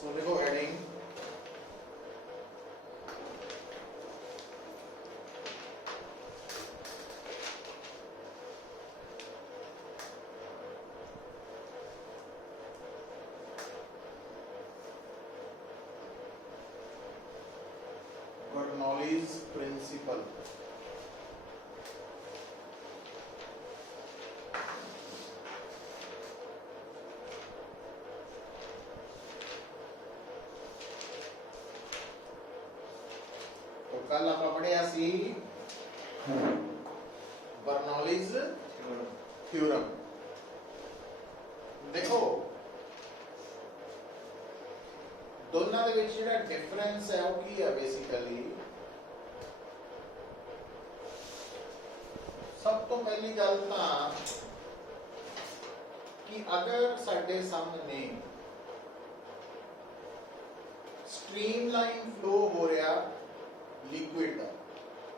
सो देखो heading Bernoulli's principal. तो कल आप पढ़िया सी बर्नौलीज थ्योरम। देखो दोनों ਦੇ ਵਿੱਚ ਜਿਹੜਾ ਡਿਫਰੈਂਸ ਹੈ ਉਹ ਕੀ ਹੈ ਬੇਸਿਕਲੀ। ਸਭ ਤੋਂ ਪਹਿਲੀ ਗੱਲ ਤਾਂ ਕਿ ਅਗਰ ਸਾਡੇ ਸਾਹਮਣੇ ਸਟ੍ਰੀਮਲਾਈਨ ਫਲੋ ਹੋ ਰਿਹਾ ਲਿਕੁਇਡ ਦਾ,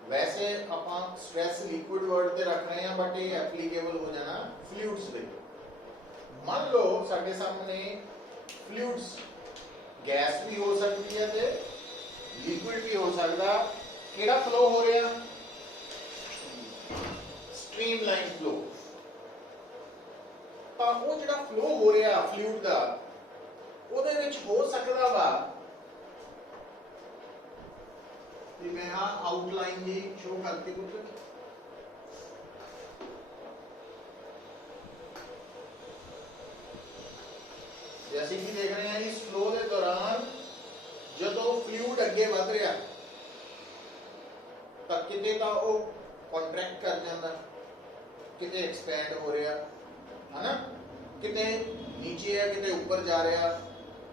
ਵੈਸੇ ਆਪਾਂ ਸਟ੍ਰੈਸ ਲਿਕੁਇਡ ਵਰਡ ਤੇ ਰੱਖ ਰਹੇ ਹਾਂ ਬਟ ਇਹ ਐਪਲੀਕੇਬਲ ਹੋ ਜਾਣਾ ਫਲੂਇਡਸ ਦੇ। ਮੰਨ ਲਓ ਸਾਡੇ ਸਾਹਮਣੇ ਫਲੂਇਡਸ गैस भी हो सकती है ते लिक्विड भी हो सकता। केड़ा फ्लो हो रहा स्ट्रीमलाइन फ्लो। तो वो जिहड़ा फ्लो हो रहा फ्लूइड दा ਉਹਦੇ ਵਿੱਚ ਹੋ ਸਕਦਾ ਵਾ कि मैं आउटलाइन जी शो करती कुछ जैसे कि देख रहे हैं इस फ्लो के दौरान जो फ्लूइड अगे वध रहा तो किते तो वो कॉन्ट्रैक्ट कर जाता, किते एक्सपैंड हो रहा है ना, किते नीचे है किते ऊपर जा रहा।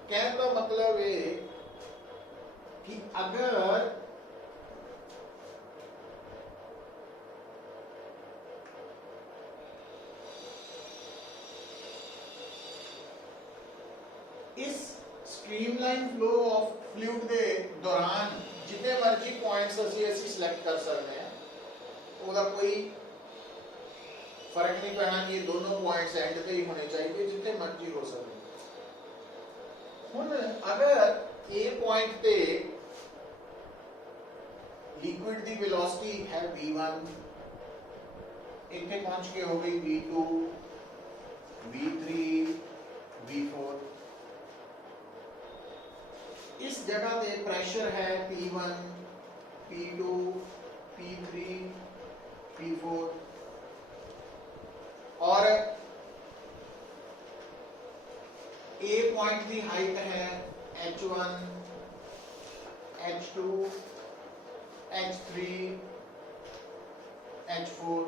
कहने का मतलब है कि अगर इस स्ट्रीमलाइन फ्लो ऑफ फ्लूइड के दौरान जितने मर्जी पॉइंट्स ਅਸੀਂ सिलेक्ट कर सकते हैं, ਉਹਦਾ कोई फर्क नहीं पैना कि दोनों पॉइंट्स एंड पे ही होने चाहिए, जितने मर्जी हो सके। हुन अगर ए पॉइंट पे लिक्विड की वेलोसिटी है v1, इतने पहुंच के हो गई v2, v3, v4। इस जगह पे प्रेशर है P1, P2, P3, P4 और A पॉइंट की हाइट है H1, H2, H3, H4।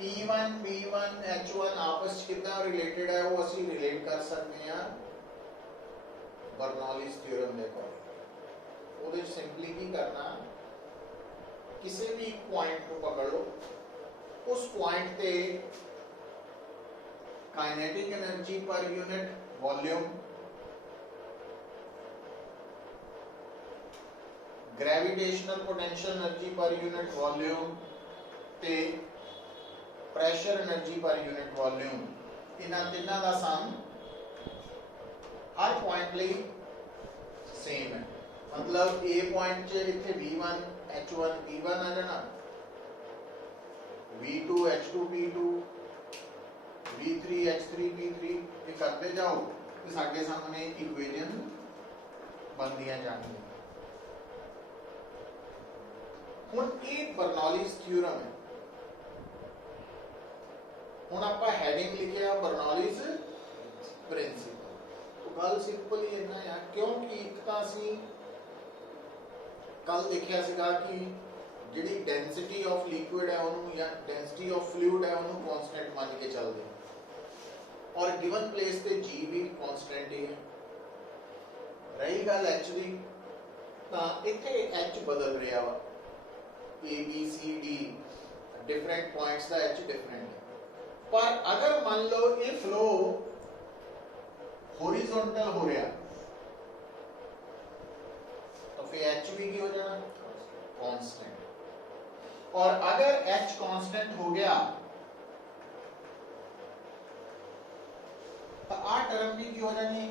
P1, B1, H1 आपस कितना रिलेटेड है वो ਅਸੀਂ रिलेट कर सकते हैं बर्नौलीज थ्योरम ਦੇ अकॉर्डिंग। ਉਹਦੇ सिंपली की करना, किसी भी पॉइंट को पकड़ लो, उस पॉइंट पे kinetic energy per unit volume, gravitational potential energy per unit volume ते pressure energy per unit volume, इन्हां तिन्हां दा सम हर पॉइंट ਲਈ सेम है। मतलब ए पॉइंट च इत्थे v1 h1 p1 आ जाना, v2 h2 p2, v3 h3 p3 ये करते जाओ तो साडे सामने इक्वेशन बनदियां जाणगियां। हुण ये बर्नौलीज थ्योरम है। ਹੁਣ ਆਪਾਂ ਹੈਡਿੰਗ ਲਿਖਿਆ ਬਰਨੌਲੀਜ਼ ਪ੍ਰਿੰਸੀਪਲ। तो ਗੱਲ ਸਿੰਪਲ ਹੀ ਇੰਨਾ ਆ, ਕਿਉਂਕਿ ਇੱਕ ਤਾਂ ਅਸੀਂ ਕੱਲ ਦੇਖਿਆ ਸੀਗਾ ਕਿ ਜਿਹੜੀ ਡੈਂਸਿਟੀ ਆਫ ਲਿਕੁਇਡ ਹੈ ਉਹਨੂੰ ਜਾਂ ਡੈਂਸਿਟੀ ਆਫ ਫਲੂਇਡ ਹੈ ਉਹਨੂੰ ਕਾਂਸਟੈਂਟ ਮੰਨ ਕੇ ਚੱਲਦੇ ਹਾਂ ਔਰ ਗਿਵਨ ਪਲੇਸ ਤੇ g ਵੀ ਕਾਂਸਟੈਂਟ ਹੀ ਹੈ। ਰਹੀ ਗੱਲ h ਦੀ, ਤਾਂ ਇੱਥੇ h ਬਦਲ ਰਿਹਾ ਵਾ, a b c d different points the h different है। पर अगर मान लो ये फ्लो हॉरिजॉन्टल हो रहा तो फिर h भी की हो जाना कांस्टेंट। और अगर h कांस्टेंट हो गया टर्म भी की हो जानी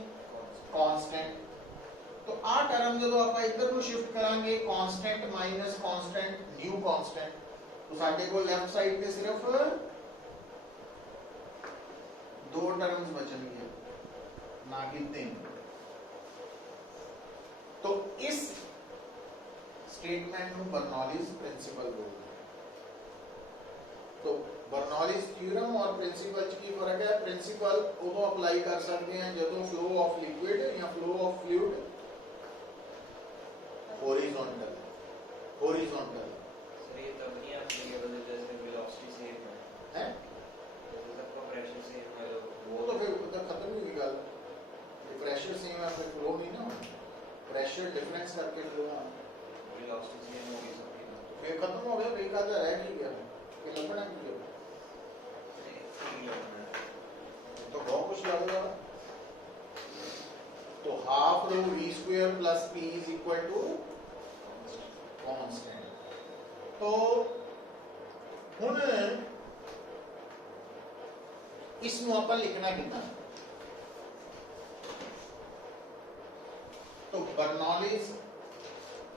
कांस्टेंट। तो आ टर्म जो ਆਪਾਂ ਇੱਧਰ ਨੂੰ ਸ਼ਿਫਟ ਕਰਾਂਗੇ constant minus constant new constant, तो ਸਾਡੇ ਕੋਲ ਲੈਫਟ ਸਾਈਡ ਤੇ ਸਿਰਫ दो टर्म्स बचेंगे ना कि तीन। तो इस स्टेटमेंट ਨੂੰ बर्नौलीज प्रिंसिपल बोलते हैं। तो बर्नौलीज थ्योरम और प्रिंसिपल की फर्क है। प्रिंसिपल उदों अप्लाई कर सकते हैं जब फ्लो ऑफ लिक्विड या flow of fluid horizontal horizontal sir ये तब नहीं एप्लीकेबल है जैसे वेलोसिटी सेम है जैसे सबका प्रेशर सेम है वो तो फिर खत्म ही हुई गल। प्रेशर सेम है फिर फ्लो नहीं ना, प्रेशर डिफरेंस करके फ्लो है, वेलोसिटी सेम होगी सबकी तो फिर खत्म हो गया। फिर का रह की गया कि लंबना की गया तो बहुत कुछ लगेगा। तो half rho v square plus p is equal to constant. तो हुन इसनु अपन लिखना कितना, तो बर्नौलीज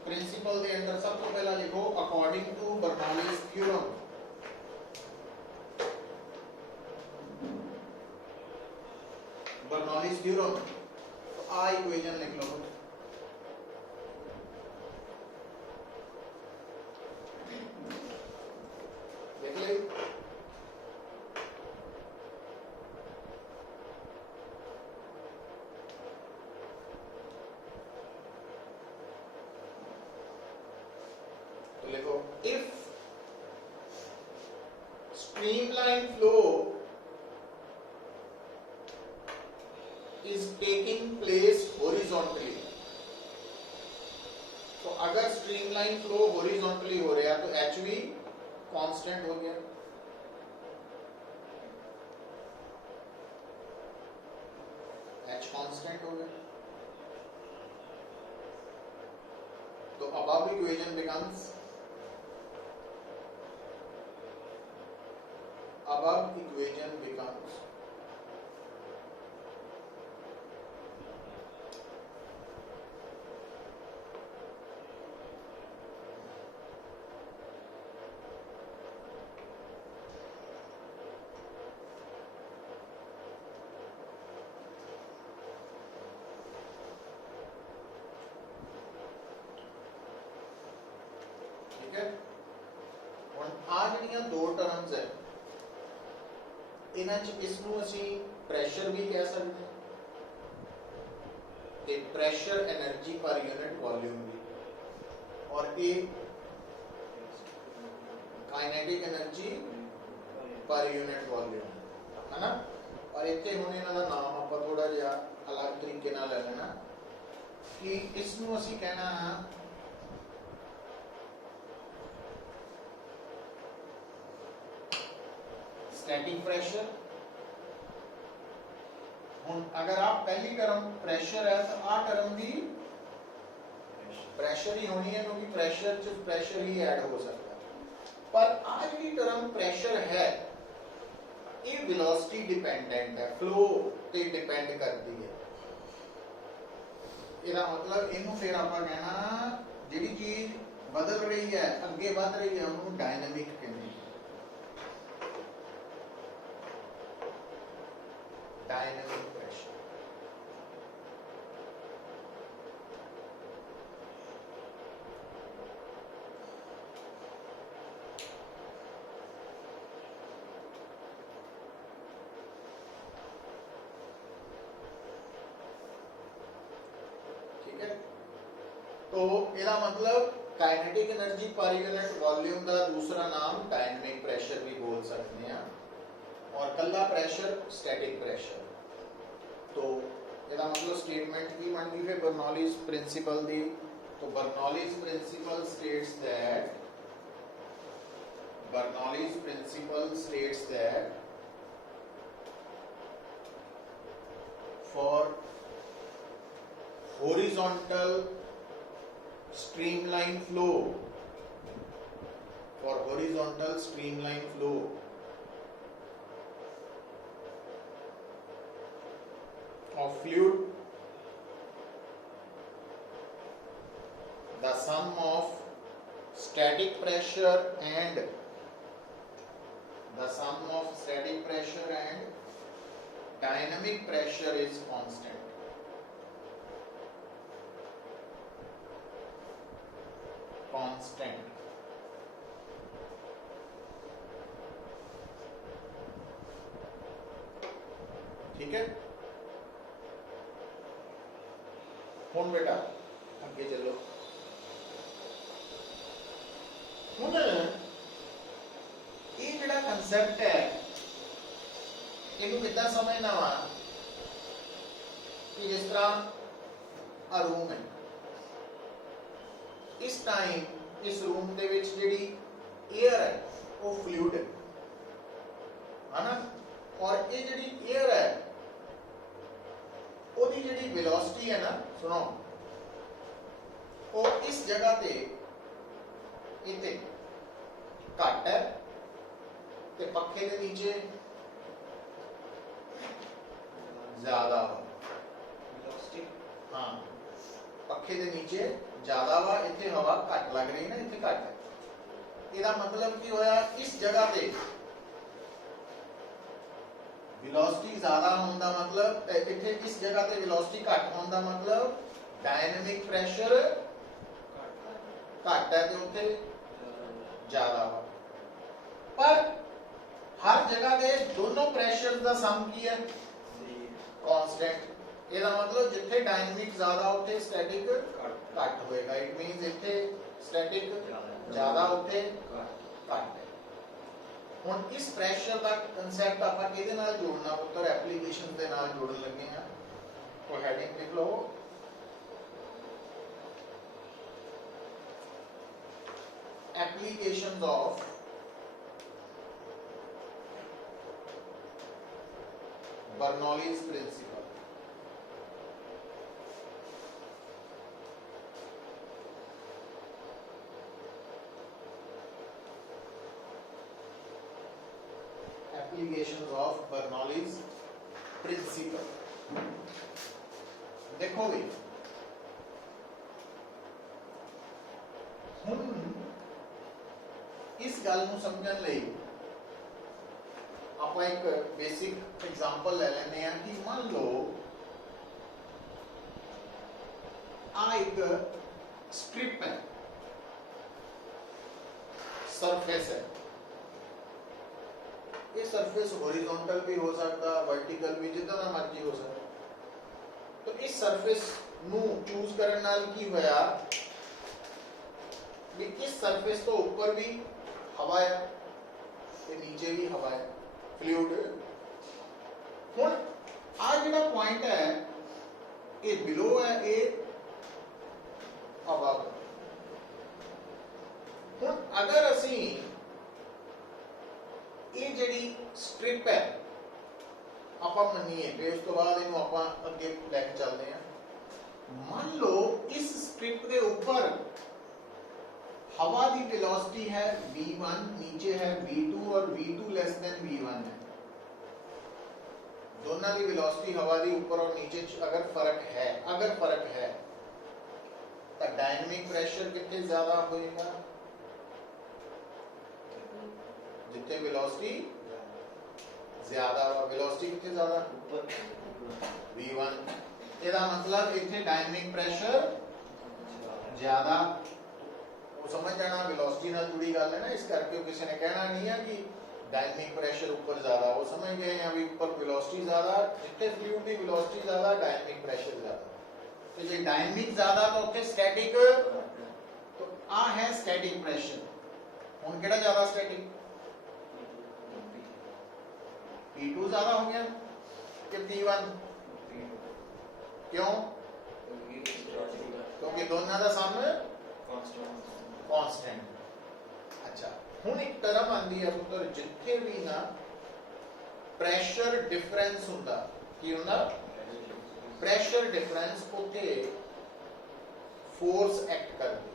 प्रिंसिपल के अंदर सब तो पहला लिखो according to Bernoulli's theorem. Bernoulli's theorem तो आ इक्वेशन लिख लो। देख ले तो लिखो if streamline flow is taking place horizontally। तो अगर स्ट्रीमलाइन फ्लो हॉरिजॉन्टली हो रहा है तो HV कांस्टेंट हो गया, H कांस्टेंट हो गया। तो above equation becomes ठीक है। ਹੁਣ ਆ ਜਿਹੜੀਆਂ ਦੋ ਟਰਮਸ ਹੈ ਇਹਨਾਂ ਚ ਇਸ ਨੂੰ ਅਸੀਂ ਪ੍ਰੈਸ਼ਰ ਵੀ ਕਹਿ ਸਕਦੇ ਹਾਂ ਤੇ ਪ੍ਰੈਸ਼ਰ એનર્ਜੀ ਪਰ ਯੂਨਿਟ ਵੋਲਿਊਮ ਵੀ, और ਇਹ kinetic energy per unit volume है ना। और ਇੱਥੇ ਹੁਣ ਇਹਨਾਂ ਦਾ ਨਾਮ ਆਪਾਂ ਥੋੜਾ ਜਿਹਾ ਅਲੱਗ ਤਰੀਕੇ ਨਾਲ ਲੈ ਲੈਣਾ ਕਿ ਇਸ ਨੂੰ ਅਸੀਂ ਕਹਿਣਾ स्टैटिक प्रेशर। हुन अगर आप पहली टर्म प्रेशर है तो आ टर्म भी प्रेशर ही होनी है क्योंकि प्रेशर च प्रेशर ही ऐड हो सकता है। पर आ जी टर्म प्रेशर है ये वेलोसिटी डिपेंडेंट है, फ्लो पे डिपेंड करती है। ਇਹਦਾ मतलब ਇਹਨੂੰ ਫਿਰ ਆਪਾਂ ਕਹਿਣਾ ਜਿਹੜੀ ਚੀਜ਼ ਬਦਲ ਰਹੀ ਹੈ ਅੱਗੇ ਵਧ ਰਹੀ ਹੈ ਉਹਨੂੰ ਡਾਇਨਾमिक ਕਹਿੰਦੇ हैं। Dynamic pressure. ठीक है, तो ਇਹਦਾ मतलब kinetic energy per unit volume का दूसरा नाम डायनामिक प्रेशर भी बोल सकते हैं और कल्ला प्रेशर स्टैटिक प्रेशर। तो ਇਹਦਾ मतलब स्टेटमेंट की बन गई है बर्नौलीज प्रिंसिपल दी। तो Bernoulli's principle states that for horizontal streamline flow of fluid, the sum of static pressure and dynamic pressure is constant. ठीक है। हुण बेटा अगे चलो। हुण ये जिहड़ा कंसेप्ट है इहनूं किद्दां समझना वा कि जिस तरह आ रूम है, इस टाइम इस रूम दे विच जिहड़ी एयर है वो फ्लूइड है ना, और ये जिहड़ी एयर है ओदी जिहड़ी वेलोसिटी है ना, सुनो, वो इस जगह पे इत्थे घट है ते पखे दे नीचे ज्यादा वा। हाँ, पखे दे नीचे ज्यादा वा, इत्थे हवा घट लग रही है ना, इत्थे घट है। इहदा मतलब की होया, इस जगह पे वेलोसिटी ज्यादा होने का मतलब, इत्थे इस जगह पे वेलोसिटी घट होने का मतलब डायनेमिक प्रेशर घट है तो उत्थे ज्यादा वा। पर हर जगह दे दोनों प्रेशर का सम की है, कांस्टेंट। ਇਹਦਾ मतलब जिथे डायनेमिक ज्यादा उत्थे स्टैटिक घट होएगा। इट मींस इत्थे स्टैटिक ज्यादा उत्थे घट है। ਹੁਣ इस प्रेशर का कंसेप्ट ਆਪਾਂ ਕਿਹਦੇ ਨਾਲ ਜੋੜਨਾ ਪੁੱਤਰ, ਐਪਲੀਕੇਸ਼ਨ ਦੇ ਨਾਲ ਜੋੜਨ ਲੱਗੇ ਆ। तो हेडिंग लिख लो, applications of Bernoulli's principle. Applications of Bernoulli's principle. देखो भी हुण इस गल नूं समझण लई आपां एक बेसिक एग्जांपल ले लैंदे आ कि मान लो आ एक स्ट्रिप है, सरफेस है। ये सरफेस हॉरिजॉन्टल भी हो सकता, वर्टिकल भी, जितना दा मर्जी हो सकता। तो इस सरफेस नू चूज करने नाल की होया कि इस सरफेस तो ऊपर भी हवा है ते नीचे भी हवा है, फ्लूइड। हुण आ जिहड़ा पॉइंट है ये बिलो है, ये अबव। हुण अगर असी ये जिहड़ी स्ट्रिप है ਆਪਾਂ ਮੰਨੀਏ ਤੇ ਉਸ ਤੋਂ ਬਾਅਦ ਇਹਨੂੰ ਆਪਾਂ ਅੱਗੇ ਲੈ ਕੇ ਚੱਲਦੇ ਹਾਂ। मान लो इस स्ट्रिप के ऊपर हवा की वेलोसिटी है v1, नीचे है v2 और v2 लेस देन v1 है। दोनों की वेलोसिटी हवा की ऊपर और नीचे अगर फर्क है तो डायनेमिक प्रेशर कितने ज्यादा होएगा, जितने वेलोसिटी ज्यादा, वेलोसिटी कितने ज्यादा v1। ਇਹਦਾ मतलब इतने डायनेमिक प्रेशर ज्यादा। वो समझ जाना वेलोसिटी नाल जुड़ी गल है ना, इस करके किसी ने कहना नहीं है कि डायनेमिक प्रेशर ऊपर ज्यादा। वो समझ गए हैं अभी ऊपर वेलोसिटी ज्यादा, जितने फ्लूइड की वेलोसिटी ज्यादा, डायनेमिक प्रेशर ज्यादा। तो ये डायनेमिक ज्यादा तो उत्थे स्टैटिक, तो आ है स्टैटिक प्रेशर। हुण किहड़ा ज्यादा स्टैटिक, P2 ज्यादा हो गया कि P1? क्यों? क्योंकि दोनों का सम कांस्टेंट। अच्छा, हुण एक टर्म आंदी है पुत्र, जिथे भी ना प्रेशर डिफरेंस हुंदा, की हुंदा प्रेशर डिफरेंस, उथे फोर्स एक्ट करदी।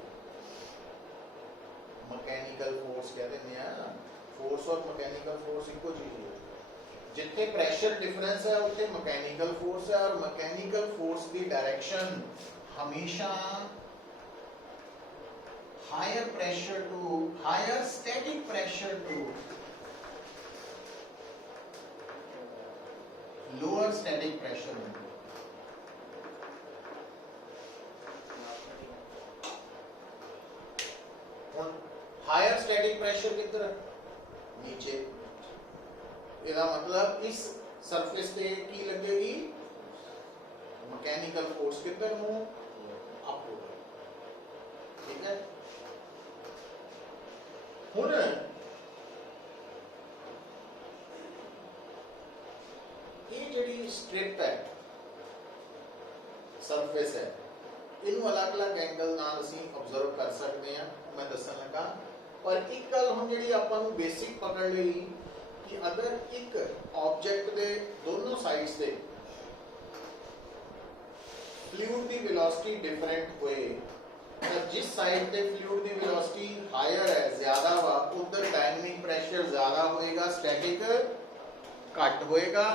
मैकेनिकल फोर्स कह देंगे हैं, फोर्स और मैकेनिकल फोर्स इको चीज है। जिथे प्रेशर डिफरेंस है उत्थे मैकेनिकल फोर्स है, और मैकेनिकल फोर्स की डायरेक्शन हमेशा higher pressure to higher static pressure to lower static pressure में। हायर स्टैटिक प्रेशर किधर है? नीचे। इसका मतलब इस सरफेस पे की लगेगी मैकेनिकल फोर्स किधर ਨੂੰ अपवर्ड। ठीक है। ਹੁਣ ਇਹ ਜਿਹੜੀ ਸਟ੍ਰਿਪ ਹੈ ਸਰਫੇਸ ਹੈ ਇਹਨੂੰ ਅਲੱਗ-ਅਲੱਗ ਐਂਗਲ ਨਾਲ ਅਸੀਂ ਆਬਜ਼ਰਵ ਕਰ ਸਕਦੇ ਹਾਂ, ਮੈਂ ਦੱਸਣ ਲੱਗਾ। ਪਰ ਇੱਕ ਗੱਲ ਹੁਣ ਜਿਹੜੀ ਆਪਾਂ ਨੂੰ ਬੇਸਿਕ ਪਕੜ ਲਈ ਕਿ ਅਗਰ ਇੱਕ ਆਬਜੈਕਟ ਦੇ ਦੋਨੋਂ ਸਾਈਡਸ ਤੇ ਫਲੂਇਡ ਦੀ ਵੈਲੋਸਿਟੀ ਡਿਫਰੈਂਟ ਹੋਏ ਤਾਂ जिस साइड पे फ्लूइड की वेलोसिटी हायर है ज्यादा वा उधर डायनामिक प्रेशर ज्यादा होएगा, स्टैटिक घट होएगा।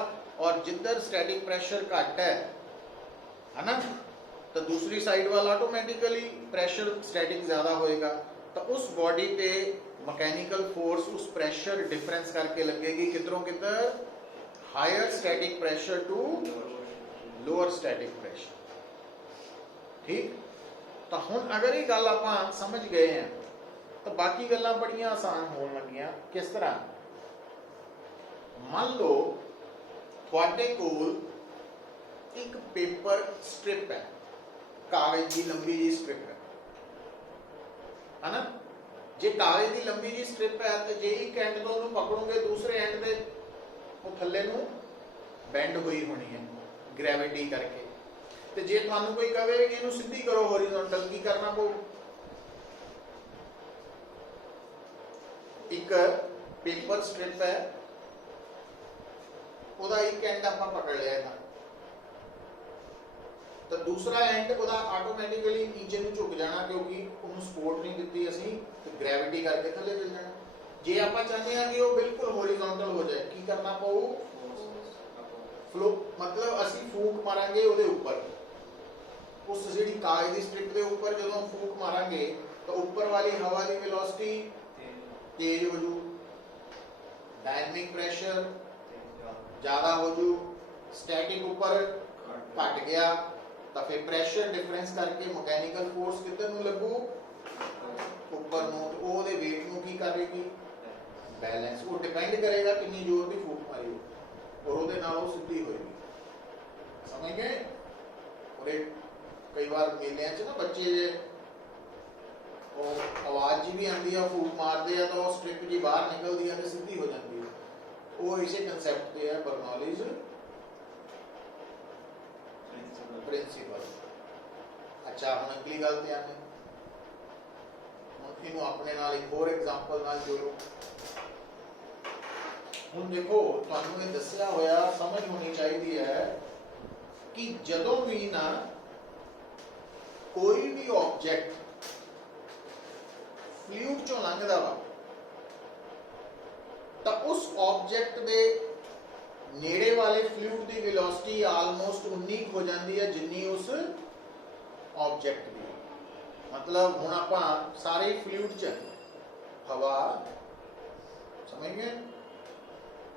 और जिधर स्टैटिक प्रेशर घट है ना, तो दूसरी साइड वाला ऑटोमेटिकली प्रेशर स्टैटिक ज्यादा होएगा। तो उस बॉडी पे मैकेनिकल फोर्स उस प्रेशर डिफरेंस करके लगेगी किधरों किधर, higher static pressure to lower static pressure. ठीक। तो हुण अगर ये गल आपां समझ गए हैं तो बाकी गल्लां बड़ियां आसान होण लगियां। किस तरह? मान लो तुहाडे कोल एक पेपर स्ट्रिप है, कागज की लंबी जी स्ट्रिप है ना। जे कागज की लंबी जी स्ट्रिप है तो जे एक एंड तो उन्होंने पकड़ोगे दूसरे एंड दे वो थल्ले नूं बेंड हुई होनी है ग्रेविटी करके। ਤੇ ਜੇ ਤੁਹਾਨੂੰ ਕੋਈ ਕਹੇ ਕਿ ਇਹਨੂੰ ਸਿੱਧੀ ਕਰੋ ਹੌਰੀਜ਼ੌਂਟਲ, ਕੀ ਕਰਨਾ ਪਊ? ਇੱਕ ਪੇਪਰ ਸਟ੍ਰਿਪ ਹੈ, ਉਹਦਾ ਇੱਕ ਐਂਡ ਆਪਾਂ ਪਕੜ ਲਿਆ ਇਹਦਾ, ਤਾਂ ਦੂਸਰਾ ਐਂਡ ਉਹਦਾ ਆਟੋਮੈਟਿਕਲੀ ਨੀਚੇ ਨੂੰ ਝੁਕ ਜਾਣਾ ਕਿਉਂਕਿ ਉਹਨੂੰ ਸਪੋਰਟ ਨਹੀਂ ਦਿੱਤੀ ਅਸੀਂ, ਤੇ ਗ੍ਰੈਵਿਟੀ ਕਰਕੇ ਥੱਲੇ ਚਲ ਜਾਣਾ। ਜੇ ਆਪਾਂ ਚਾਹੁੰਦੇ ਹਾਂ ਕਿ ਉਹ ਬਿਲਕੁਲ ਹੌਰੀਜ਼ੌਂਟਲ ਹੋ ਜਾਏ, ਕੀ ਕਰਨਾ ਪਊ? ਫਲੋ मतलब ਅਸੀਂ फूक मारांगे ਉਹਦੇ ਉੱਪਰ, उस जी कागज की स्ट्रिप के ऊपर जो फूक मारांगे तो ऊपर वाली हवा की वेलोसिटी तेज हो जू, डायनामिक प्रेशर ज्यादा हो जू, स्टैटिक ऊपर घट गया, तो फिर प्रेशर डिफरेंस करके मैकेनिकल फोर्स किधर नूं लगू? ऊपर नूं। तो वो वेट नूं की करेगी? बैलेंस। वो डिपेंड करेगा कितनी जोर की फूक मारी और वो नाल सीधी होएगी। समझ गए? और कई बार मेले च ना बच्चे आवाज जी भी आती है, फूक मारते हैं तो स्ट्रिप जी बाहर निकलती है तो सीधी हो जाती है। वो इसे कंसैप्ट पे है बर्नौलीज प्रिंसिपल। अच्छा हम अगली गल पे आने, इनू अपने नाल एक होर एग्जांपल नाल जोड़ो। हुण देखो तुहानू ये दस्सिया होया समझ होनी चाहिए है कि जदों भी ना कोई भी ऑब्जेक्ट फ्लूइड चों लंघदा वा तो उस ऑब्जेक्ट दे नेड़े वाले फ्लूइड की वेलोसिटी आलमोस्ट उन्नी हो जाती है जिन्नी उस ऑब्जेक्ट की। मतलब हुण आपां सारे फ्लूइड च हवा, समझ गए?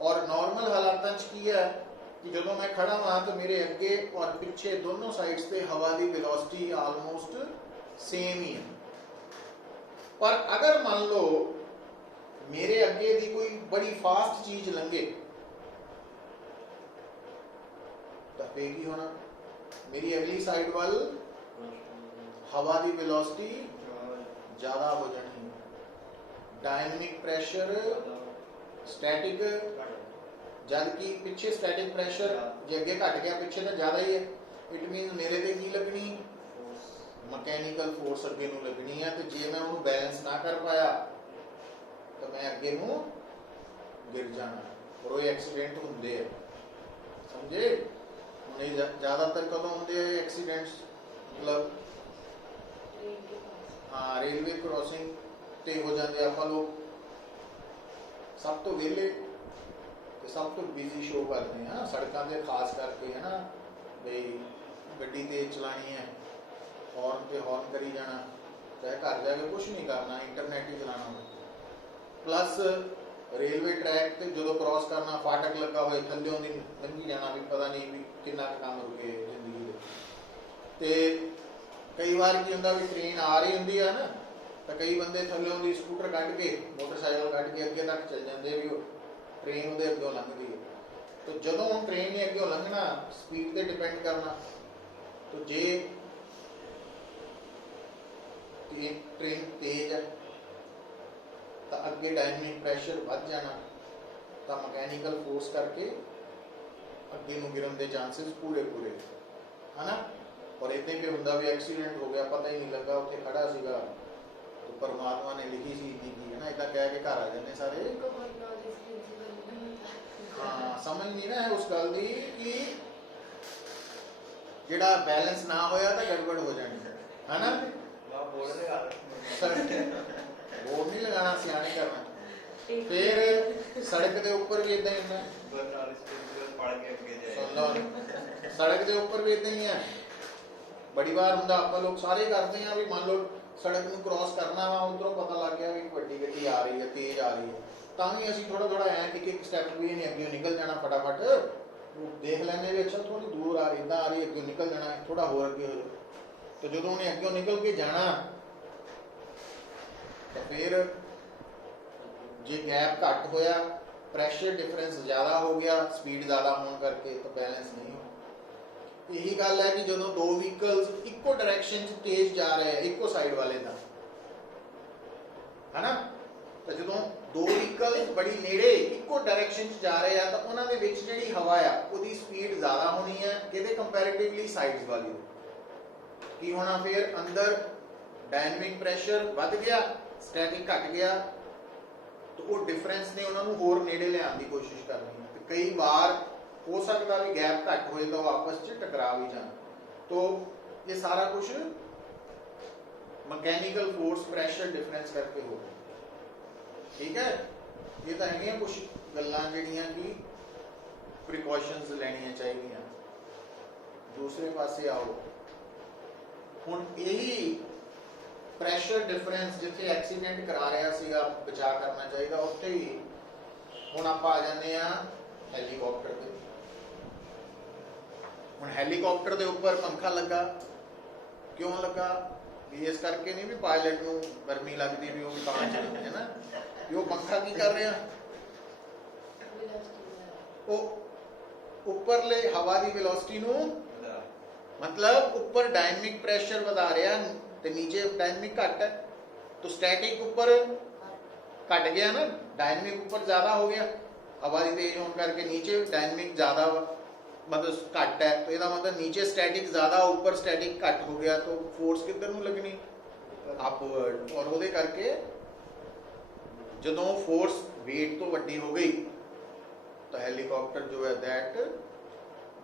और नॉर्मल हालातां च की है कि जब मैं खड़ा हुआ तो मेरे अगे और पीछे दोनों साइड्स पे हवा की वेलोसिटी आलमोस्ट सेम ही है। पर अगर मान लो मेरे अगे दी कोई बड़ी फास्ट चीज लंघे तो फिर की होना? मेरी अगली साइड वाल हवा की वेलोसिटी ज्यादा हो जानी, डायनामिक प्रेशर स्टैटिक, जबकि पिछे स्टैटिक प्रेशर जे अगे घट गया पिछे तो ज्यादा ही है। इट मीन मेरे ते की लगनी? मैकेनिकल फोर्स अगे नूं लगनी है। तो जे मैं उन्होंने बैलेंस ना कर पाया तो मैं अगे नूं गिर जाना और वो एक्सीडेंट होंदे है। समझे? हुण ज्यादातर कदों होंदे है एक्सीडेंट्स? मतलब हाँ रेलवे क्रॉसिंग ते हो जाते आपां लोग सब तो वेले ਤੇ ਸਭ ਤੋਂ ਬਿਜ਼ੀ ਸ਼ੋਅ ਕਰਦੇ ਆ ਸੜਕਾਂ ਤੇ, ਖਾਸ ਕਰਕੇ ਹੈ ਨਾ ਬਈ ਗੱਡੀ ਤੇਜ਼ ਚਲਾਣੀ ਹੈ, ਹੌਰਨ ਤੇ ਹੌਰਨ ਕਰੀ ਜਾਣਾ, ਚਾਹੇ ਘਰ ਜਾ ਕੇ ਕੁਝ ਨਹੀਂ ਕਰਨਾ, ਇੰਟਰਨੈਟ ਹੀ ਚਲਾਉਣਾ। ਪਲੱਸ ਰੇਲਵੇ ਟਰੈਕ ਤੇ ਜਦੋਂ ਕ੍ਰਾਸ ਕਰਨਾ, ਫਾਟਕ ਲੱਗਾ ਹੋਏ, ਥੱਲਿਓਂ ਦੀ ਲੰਘੀ ਜਾਣਾ, ਵੀ ਪਤਾ ਨਹੀਂ ਵੀ ਕਿੰਨਾ ਕੁ ਕੰਮ ਰੁਕੇ ਜ਼ਿੰਦਗੀ ਦੇ। ਤੇ ਕਈ ਵਾਰ ਕੀ ਹੁੰਦਾ ਵੀ ਟ੍ਰੇਨ ਆ ਰਹੀ ਹੁੰਦੀ ਆ ਨਾ, ਤਾਂ ਕਈ ਬੰਦੇ ਥੱਲਿਓਂ ਦੀ ਸਕੂਟਰ ਕੱਢ ਕੇ, ਮੋਟਰਸਾਈਕਲ ਕੱਢ ਕੇ ਅੱਗੇ ਤੱਕ ਚੱਲ ਜਾਂਦੇ ਵੀ ਉਹ ਟ੍ਰੇਨ ਉਹਦੇ ਅੱਗੋਂ ਲੰਘਦੀ ਹੈ। ਤਾਂ ਜਦੋਂ ਟ੍ਰੇਨ ਨੇ ਅੱਗੋਂ ਲੰਘਣਾ, ਸਪੀਡ ਤੇ ਡਿਪੈਂਡ ਕਰਨਾ। ਤਾਂ ਜੇ ਟ੍ਰੇਨ ਤੇਜ਼ ਹੈ ਤਾਂ ਅੱਗੇ ਡਾਇਨਾਮਿਕ ਪ੍ਰੈਸ਼ਰ ਵੱਧ ਜਾਣਾ, ਤਾਂ ਮਕੈਨੀਕਲ ਫੋਰਸ ਕਰਕੇ ਅੱਗੇ ਨੂੰ ਗਿਰਨ ਦੇ ਚਾਂਸਸ ਪੂਰੇ ਹਨਾ। ਔਰ ਇੱਥੇ ਵੀ ਹੁੰਦਾ ਵੀ ਐਕਸੀਡੈਂਟ ਹੋ ਗਿਆ, ਪਤਾ ਹੀ ਨਹੀਂ ਲੱਗਾ, ਉੱਥੇ ਖੜਾ ਸੀਗਾ, ਤੇ ਪਰਮਾਤਮਾ ਨੇ ਲਿਖੀ ਸੀ ਜ਼ਿੰਦਗੀ, ਹੈ ਨਾ, ਇੱਦਾਂ ਕਹਿ ਕੇ ਘਰ ਆ ਜਾਂਦੇ ਸਾਰੇ। ਹਾਂ, ਸਮਝ ਨਹੀਂ ਨਾ ਹੈ ਉਸ ਗੱਲ ਦੀ ਕਿ ਜਿਹੜਾ ਬੈਲੈਂਸ ਨਾ ਹੋਇਆ ਤਾਂ ਗੜਬੜ ਹੋ ਜਾਣੀ ਹੈ ਨਾ। ਬੋਰਡ ਨਹੀਂ ਲਗਾਣਾ, ਸਿਆਣੇ ਕਰਨਾ। ਫਿਰ ਸੜਕ ਦੇ ਉੱਪਰ ਵੀ ਇਦਾਂ ਹੀ ਹੁੰਦਾ, ਸੜਕ ਦੇ ਉੱਪਰ ਵੀ ਇਦਾਂ ਹੀ ਹੈ। ਬੜੀ ਵਾਰ ਹੁੰਦਾ, ਆਪਾਂ ਲੋਕ ਸਾਰੇ ਕਰਦੇ ਆ ਵੀ ਮੰਨ ਲਓ ਸੜਕ ਨੂੰ ਕ੍ਰਾਸ ਕਰਨਾ ਵਾ, ਉਧਰੋਂ ਪਤਾ ਲੱਗ ਗਿਆ ਵੀ ਵੱਡੀ ਗੱਡੀ ਆ ਰਹੀ ਹੈ, ਤੇਜ਼ ਆ ਰਹੀ ਹੈ, ਤਾਂ ਵੀ ਅਸੀਂ ਥੋੜਾ ਇੱਕ ਸਟੈਪ ਵੀ ਨਹੀਂ ਅੱਗੇ ਨਿਕਲ ਜਾਣਾ, ਫਟਾਫਟ ਦੇਖ ਲੈਂਦੇ ਵੀ ਅੱਛਾ ਥੋੜੀ ਦੂਰ ਆ ਰਹੀ, ਇੱਦਾਂ ਆ ਰਹੀ, ਅੱਗੇ ਨਿਕਲ ਜਾਣਾ, ਥੋੜਾ ਹੋਰ ਅੱਗੇ ਹੋ ਜਾਓ। ਤੇ ਜਦੋਂ ਉਹਨੇ ਅੱਗੇ ਨਿਕਲ ਕੇ ਜਾਣਾ ਤਾਂ ਫਿਰ ਜੇ ਗੈਪ ਘੱਟ ਹੋਇਆ, ਪ੍ਰੈਸ਼ਰ ਡਿਫਰੈਂਸ ਜ਼ਿਆਦਾ ਹੋ ਗਿਆ, ਸਪੀਡ ਜ਼ਿਆਦਾ ਹੋਣ ਕਰਕੇ, ਤਾਂ ਬੈਲੈਂਸ ਨਹੀਂ ਹੋਣਾ। ਇਹੀ ਗੱਲ ਹੈ ਕਿ ਜਦੋਂ ਦੋ ਵਹੀਕਲਸ ਇੱਕੋ ਡਾਇਰੈਕਸ਼ਨ 'ਚ ਤੇਜ਼ ਜਾ ਰਹੇ ਆ, ਇੱਕੋ ਸਾਈਡ ਵਾਲੇ ਦਾ, ਹਨਾ, ਤਾਂ ਜਦੋਂ ਦੋ ਵਹੀਕਲ ਬੜੀ ਨੇੜੇ ਇੱਕੋ ਡਾਇਰੈਕਸ਼ਨ 'ਚ ਜਾ ਰਹੇ ਆ, ਤਾਂ ਉਹਨਾਂ ਦੇ ਵਿੱਚ ਜਿਹੜੀ ਹਵਾ ਆ ਉਹਦੀ ਸਪੀਡ ਜ਼ਿਆਦਾ ਹੋਣੀ ਹੈ ਕਿਹਦੇ ਕੰਪੈਰੀਟਿਵਲੀ, ਸਾਈਡਸ ਵਾਲੀ। ਕੀ ਹੋਣਾ ਫਿਰ, ਅੰਦਰ ਡਾਇਨਾਮਿਕ ਪ੍ਰੈਸ਼ਰ ਵੱਧ ਗਿਆ, ਸਟੈਟਿਕ ਘਟ ਗਿਆ, ਤਾਂ ਉਹ ਡਿਫਰੈਂਸ ਨੇ ਉਹਨਾਂ ਨੂੰ ਹੋਰ ਨੇੜੇ ਲਿਆਉਣ ਦੀ ਕੋਸ਼ਿਸ਼ ਕਰਨੀ ਹੈ। ਤੇ ਕਈ ਵਾਰ ਹੋ ਸਕਦਾ ਵੀ ਗੈਪ ਘੱਟ ਹੋਏ ਤਾਂ ਉਹ ਆਪਸ 'ਚ ਟਕਰਾ ਵੀ ਜਾਣ। तो ये सारा कुछ मैकेनिकल फोर्स प्रैशर डिफरेंस करके हो गया। ठीक है, ये तो है कुछ गल्लां जिहड़ियां कि प्रिकॉशनस लैनियां चाहिए। दूसरे पासे आओ, हुण यही प्रैशर डिफरेंस जिथे एक्सीडेंट करा रहा सीगा बचा करना चाहिए, उत्थे ही हुण आपां आ जांदे आ हैलीकॉप्टर ते। हुण हैलीकॉप्टर दे उपर पंखा लगा, क्यों लगा? भी इस करके नहीं भी पायलट नूं गर्मी लगदी भी वो तां चलदे है ना, भी वो पंखा की कर रहा, वो उपरले हवा की वेलोसिटी नूं मतलब ऊपर डायनामिक प्रैशर वधा रहा ते नीचे डायनामिक घट है, तो स्टैटिक ऊपर घट गया ना, डायनामिक ऊपर ज्यादा हो गया हवा की तेज होने करके, नीचे डायनामिक ज्यादा मतलब घट है, तो यदा मतलब नीचे स्टैटिक ज्यादा ऊपर स्टैटिक घट हो गया, तो फोर्स किधर नूं लगनी? अपवर्ड। और वो करके जदों फोर्स वेट तो वड्डी हो गई तो हेलीकॉप्टर जो है दैट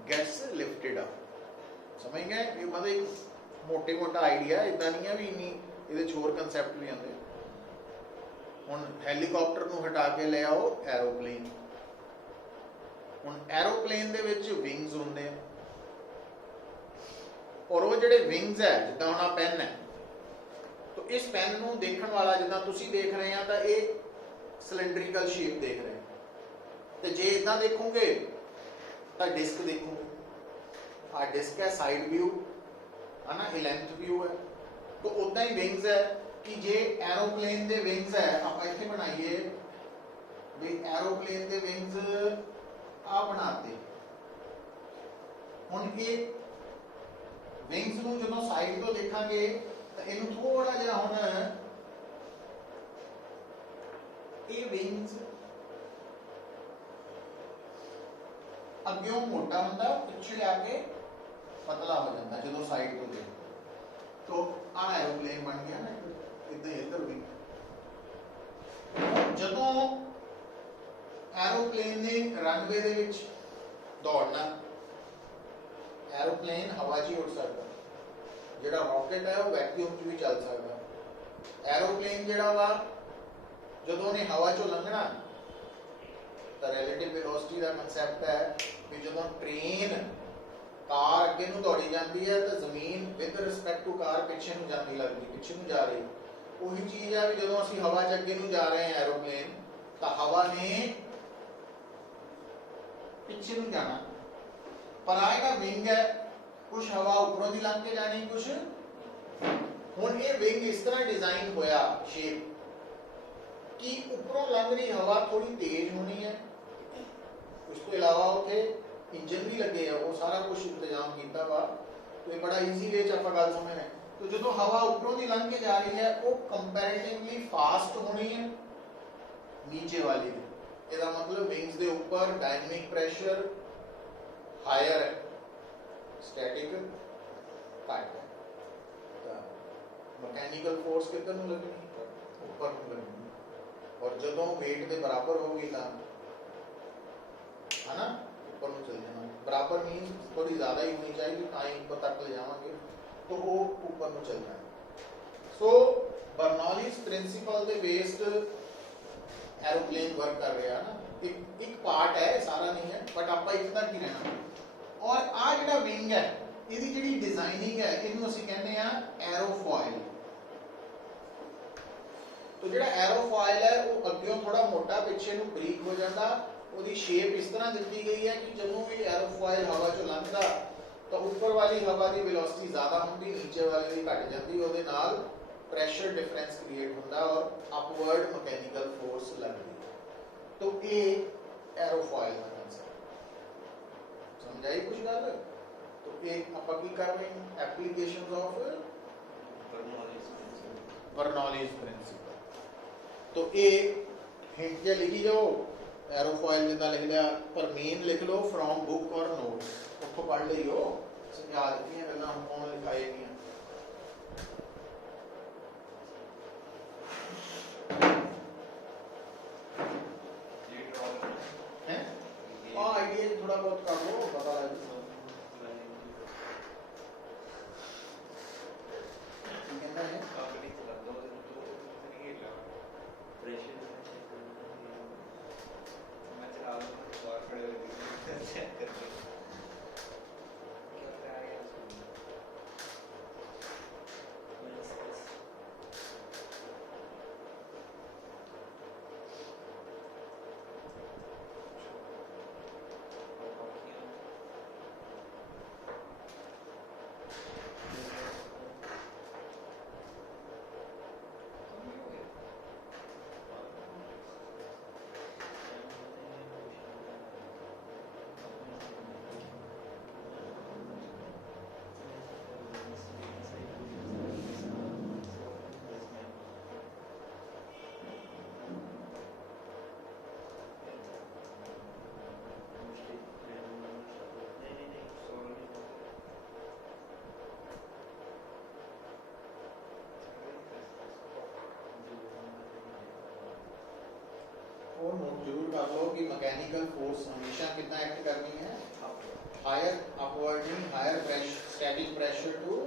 गेट्स लिफ्टेड अप। समझ गए? ये मतलब एक मोटे मोटा आइडिया, इदा नहीं है भी इन्नी ये होर कंसैप्ट भी आते। हुण हैलीकॉप्टर नूं हटा के ले आओ एरोप्लेन। हुण एरोप्लेन दे विच विंग्स होंदे हैं, और वो जिहड़े विंग्स है जिद्दां हुण आ पेन है, तो इस पेन नूं देखण वाला जिद्दां तुसीं देख रहे हैं तो ये सिलेंड्रिकल शेप देख रहे हैं, तो जे इदां देखोगे तो डिस्क देखोगे, आ डिस्क है साइड व्यू है ना, ये लेंथ व्यू है। तो उदा ही विंग्स है कि जे एरोप्लेन दे विंग्स है, आप इत्थे बनाइए भी एरोप्लेन दे विंग्स आ बनाते। हुण ये विंग्स नूं जदों साइड तो देखांगे तो इहनूं थोड़ा जिहा हुण ये विंग्स अग्गों मोटा हुंदा, पिछे आके पतला हो जाता जो साइड तो दे, तो आ एरोप्लेन बन गया ना, इधर इधर भी। जदों एरोप्लेन ने रनवे दे विच दौड़ना, एरोप्लेन हवा च ही उड़ सकता, जिहड़ा रॉकेट है वो वैक्यूम च भी चल सकता। एरोप्लेन जिहड़ा वा जदों ने हवा चों लंघना ਤਾਂ ਰਿਲੇਟਿਵ ਵੈਲੋਸਿਟੀ ਦਾ ਕਨਸੈਪਟ ਹੈ ਵੀ ਜਦੋਂ ਟ੍ਰੇਨ ਕਾਰ ਅੱਗੇ ਨੂੰ ਦੌੜੀ ਜਾਂਦੀ ਹੈ ਤਾਂ ਜ਼ਮੀਨ ਵਿਦ ਰਿਸਪੈਕਟ ਟੂ ਕਾਰ ਪਿੱਛੇ ਨੂੰ ਜਾਂਦੀ ਲੱਗਦੀ, ਪਿੱਛੇ ਨੂੰ ਜਾ ਰਹੀ। ਉਹੀ ਚੀਜ਼ ਹੈ ਵੀ ਜਦੋਂ ਅਸੀਂ ਹਵਾ 'ਚ ਅੱਗੇ ਨੂੰ ਜਾ ਰਹੇ ਹਾਂ ਐਰੋਪਲੇਨ, ਤਾਂ ਹਵਾ ਨੇ ਪਿੱਛੇ ਨੂੰ ਜਾਣਾ, ਪਰ ਆ ਜਿਹੜਾ ਵਿੰਗ ਹੈ ਕੁਛ ਹਵਾ ਉੱਪਰੋਂ ਦੀ ਲੰਘ ਕੇ ਜਾਣੀ, ਕੁਛ ਹੁਣ ਇਹ ਵਿੰਗ ਇਸ ਤਰ੍ਹਾਂ ਡਿਜ਼ਾਈਨ ਹੋਇਆ ਸ਼ੇਪ ਕਿ ਉੱਪਰੋਂ ਲੰਘ ਰਹੀ ਹਵਾ ਥੋੜੀ ਤੇਜ਼ ਹੋਣੀ ਹੈ। ਉਸ ਤੋਂ ਇਲਾਵਾ ਉੱਥੇ ਇੰਜਨ ਵੀ ਲੱਗੇ ਆ, ਉਹ ਸਾਰਾ ਕੁਝ ਇੰਤਜ਼ਾਮ ਕੀਤਾ ਵਾ, ਤੇ ਬੜਾ ਈਜ਼ੀ ਵੇ ਚ ਆਪਾਂ ਗੱਲ ਸਮਝਣਾ। तो जो हवा ऊपरों की लंघ के जा रही है वो कंपैरेटिवली फास्ट होनी है नीचे वाली में, इसका मतलब विंग्स के ऊपर डायनेमिक प्रेशर हायर है, स्टैटिक घट है, मैकेनिकल फोर्स किधर नूं लगनी, ऊपर नूं लगनी, और जदों वेट के बराबर होगी तो है ना ऊपर नूं चल जाना। बराबर मीनस थोड़ी ज़्यादा ही होनी चाहिए, टाइम ऊपर तक ले जावांगे तो वो ऊपर ਨੂੰ ਚੱਲ ਜਾਣਾ। सो बर्नौलीज प्रिंसिपल ਦੇ बेस्ड एरोप्लेन वर्क कर रहा है ना, एक पार्ट है, सारा नहीं है, बट ਆਪਾਂ ਇੱਕ ਤੱਕ ਹੀ ਰਹਿਣਾ। और ਆ ਜਿਹੜਾ ਵਿੰਗ ਹੈ ਇਹਦੀ ਜਿਹੜੀ ਡਿਜ਼ਾਈਨਿੰਗ ਹੈ ਇਹਨੂੰ ਅਸੀਂ ਕਹਿੰਦੇ ਆ ਐਰੋਫੋਇਲ। तो ਜਿਹੜਾ ਐਰੋਫੋਇਲ ਹੈ ਉਹ ਅੱਗਿਓਂ ਥੋੜਾ ਮੋਟਾ, ਪਿੱਛੇ ਨੂੰ ਬਰੀਕ ਹੋ ਜਾਂਦਾ। ਉਹਦੀ ਸ਼ੇਪ ਇਸ ਤਰ੍ਹਾਂ ਦਿੱਤੀ ਗਈ ਹੈ ਕਿ ਜਦੋਂ ਵੀ ਐਰੋਫੋਇਲ ਹਵਾ ਚੋਂ ਲੰਘਦਾ तो ऊपर वाली हवा की वेलोसिटी ज़्यादा होंगी, नीचे वाली की घट जाती, ਉਹਦੇ ਨਾਲ प्रेशर डिफरेंस क्रिएट होता और अपवर्ड मैकेनिकल फोर्स लगती। तो ये एरोफॉइल का कंसेप्ट समझाई कुछ गल। तो एक आप की कर रहे हैं एप्लीकेशंस ऑफ बर्नौलीज प्रिंसिपल। तो ये हिंट जे लिखी जाओ, एरोफॉइल जिदा लिख लिया, पर मेन लिख लो फ्रॉम बुक और नोट्स, ਉੱਥੋਂ ਪੜ੍ਹ ਲਈਓ, ਸਮਝਾ ਦਿੱਤੀਆਂ ਗੱਲਾਂ ਹੁਣ ਕੌਣ ਲਿਖਾਏਗੀਆਂ। ਹੈ ਆ ਆਈਡੀਆ ਥੋੜਾ ਬਹੁਤ ਕਰ ਲਓ, ਪਤਾ ਲੱਗ ਜੂਗਾ ਕੀ ਕਹਿੰਦਾ ਹੈ। और नोट जरूर कर लो कि मैकेनिकल फोर्स हमेशा कितना एक्ट करनी है, हायर अपवर्ड नहीं, higher pressure, static pressure to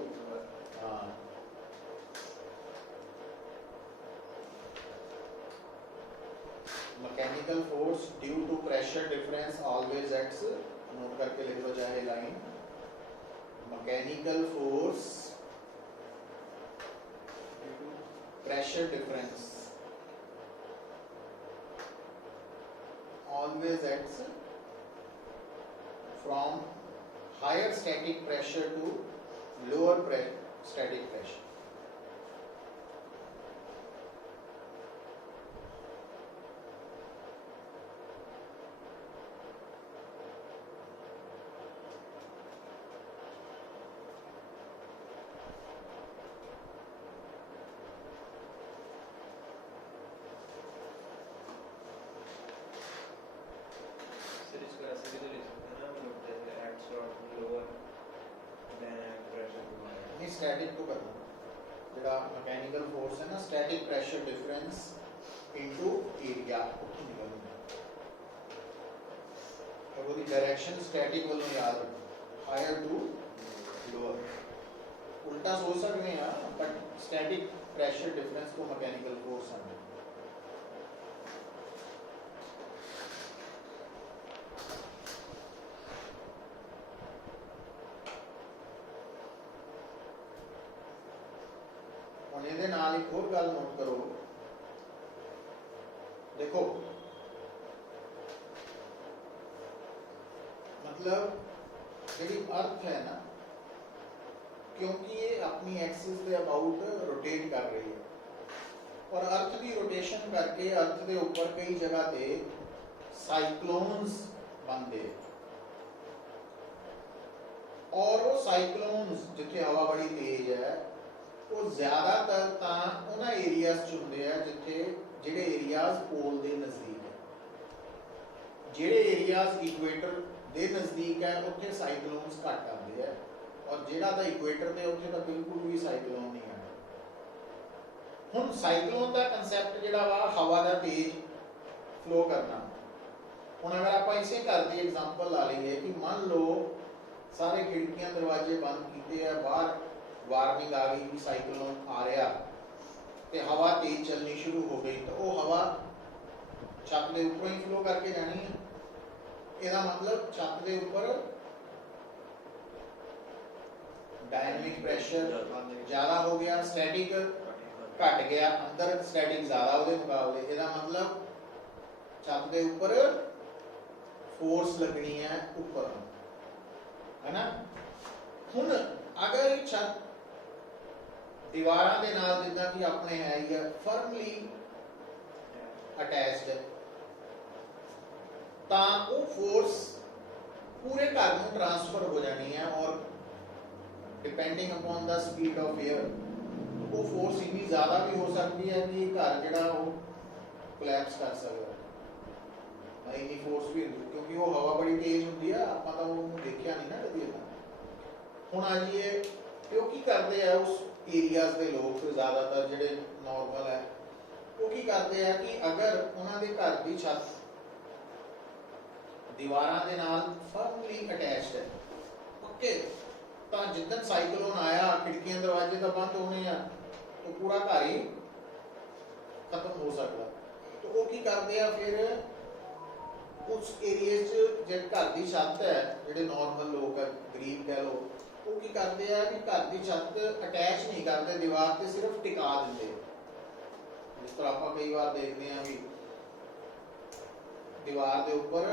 mechanical force due to pressure difference always acts, note करके लिख लो चाहे line, mechanical force pressure difference always acts from higher static pressure to lower static pressure. Static तो करना जेड़ा mechanical force है ना, static pressure difference into area उत्थों निकलना। अब वो डायरेक्शन स्टैटिक वालों याद रखो, हायर टू लोअर, उल्टा सोच सकते हैं बट स्टैटिक प्रेशर डिफरेंस को मैकेनिकल फोर्स समझो। ਇਹਦੇ ਨਾਲ ਇੱਕ ਹੋਰ ਗੱਲ ਨੋਟ ਕਰੋ, ਦੇਖੋ मतलब ਜਿਹੜੀ अर्थ है ना, क्योंकि ये अपनी एक्सिस के अबाउट रोटेट कर रही है और अर्थ की रोटेशन करके अर्थ के ऊपर कई जगह पे साइक्लोन्स बनते हैं और वो साइक्लोन्स जिथे हवा बड़ी तेज है वो ज्यादातर ਤਾਂ ਉਹਨਾਂ एरियाज ਚ ਹੁੰਦੇ ਆ ਜਿੱਥੇ ਜਿਹੜੇ एरियाज पोल ਦੇ नजदीक है, ਜਿਹੜੇ एरियाज इक्वेटर ਦੇ ਨਜ਼ਦੀਕ ਹੈ ਉੱਥੇ ਸਾਈਕਲੋਨਸ ਘੱਟ ਆਉਂਦੇ ਆ ਔਰ ਜਿਹੜਾ ਤਾਂ ਇਕੁਏਟਰ ਤੇ ਉੱਥੇ ਤਾਂ ਬਿਲਕੁਲ ਵੀ ਸਾਈਕਲੋਨ ਨਹੀਂ ਆਉਂਦਾ। ਹੁਣ ਸਾਈਕਲੋਨ ਦਾ ਕਨਸੈਪਟ ਜਿਹੜਾ ਵਾ ਹਵਾ ਦਾ ਤੇਜ਼ ਫਲੋ ਕਰਨਾ। ਹੁਣ ਅਗਰ ਆਪਾਂ ਇਸੇ ਘਰ ਦੀ ਐਗਜ਼ਾਮਪਲ ਲਾ ਲਈਏ ਕਿ ਮੰਨ ਲਓ ਸਾਰੇ ਖਿੜਕੀਆਂ ਦਰਵਾਜ਼ੇ ਬੰਦ ਕੀਤੇ ਆ, ਬਾਹਰ ਵਾਰਨਿੰਗ ਆ ਗਈ ਕਿ ਸਾਈਕਲੋਨ ਆ ਰਿਹਾ ਤੇ ਹਵਾ ਤੇਜ਼ ਚੱਲਣੀ ਸ਼ੁਰੂ ਹੋ ਗਈ ਤਾਂ ਉਹ ਹਵਾ ਛੱਤ ਦੇ ਉੱਪਰੋਂ ਹੀ ਫਲੋ ਕਰਕੇ ਜਾਣੀ ਹੈ। ਇਹਦਾ ਮਤਲਬ ਛੱਤ ਦੇ ਉੱਪਰ डायनेमिक प्रेशर ज़्यादा हो गया, स्टैटिक घट गया, अंदर स्टैटिक ज़्यादा ਉਹਦੇ ਮੁਕਾਬਲੇ। ਇਹਦਾ ਮਤਲਬ ਛੱਤ ਦੇ ਉੱਪਰ फोर्स लगनी है ऊपर, है ना। ਹੁਣ अगर छत दीवारां ਦੇ ਨਾਲ ਜਿੱਦਾਂ ਕਿ ਆਪਣੇ ਹੈ ਹੀ ਹੈ ਫਰਮਲੀ ਅਟੈਚਡ ਤਾਂ ਉਹ फोर्स पूरे घर ਨੂੰ ट्रांसफर हो जानी है और depending upon the speed of air वो फोर्स इतनी ज़्यादा भी हो सकती है कि घर जड़ा वो कोलैप्स कर सकता है। इतनी फोर्स भी होती क्योंकि वो हवा बड़ी तेज होती है, आप तो वो देखा नहीं ना कभी इतना। हुण आज ये वो की करते हैं उस एरियाज के लोग ज़्यादातर जिहड़े नॉर्मल है वो की करते हैं कि अगर उन्होंने घर की छत दीवारां दे नाल फर्मली अटैच्ड है ओके ਤਾਂ ਜਿੱਦਣ ਸਾਈਕਲੋਨ ਆਇਆ ਖਿੜਕੀਆਂ ਦਰਵਾਜ਼ੇ ਤਾਂ ਬੰਦ ਹੋਣੇ ਆ तो पूरा घर ही खत्म हो सकता। तो वो की करते हैं फिर उस एरिए च जिहड़े घर की छत है जिहड़े नॉर्मल लोग है गरीब कह लो वो की करते हैं कि घर की छत अटैच नहीं करते दीवार से, सिर्फ टिका देंगे। जिस तरह आप कई बार देखते हैं भी दीवार के उपर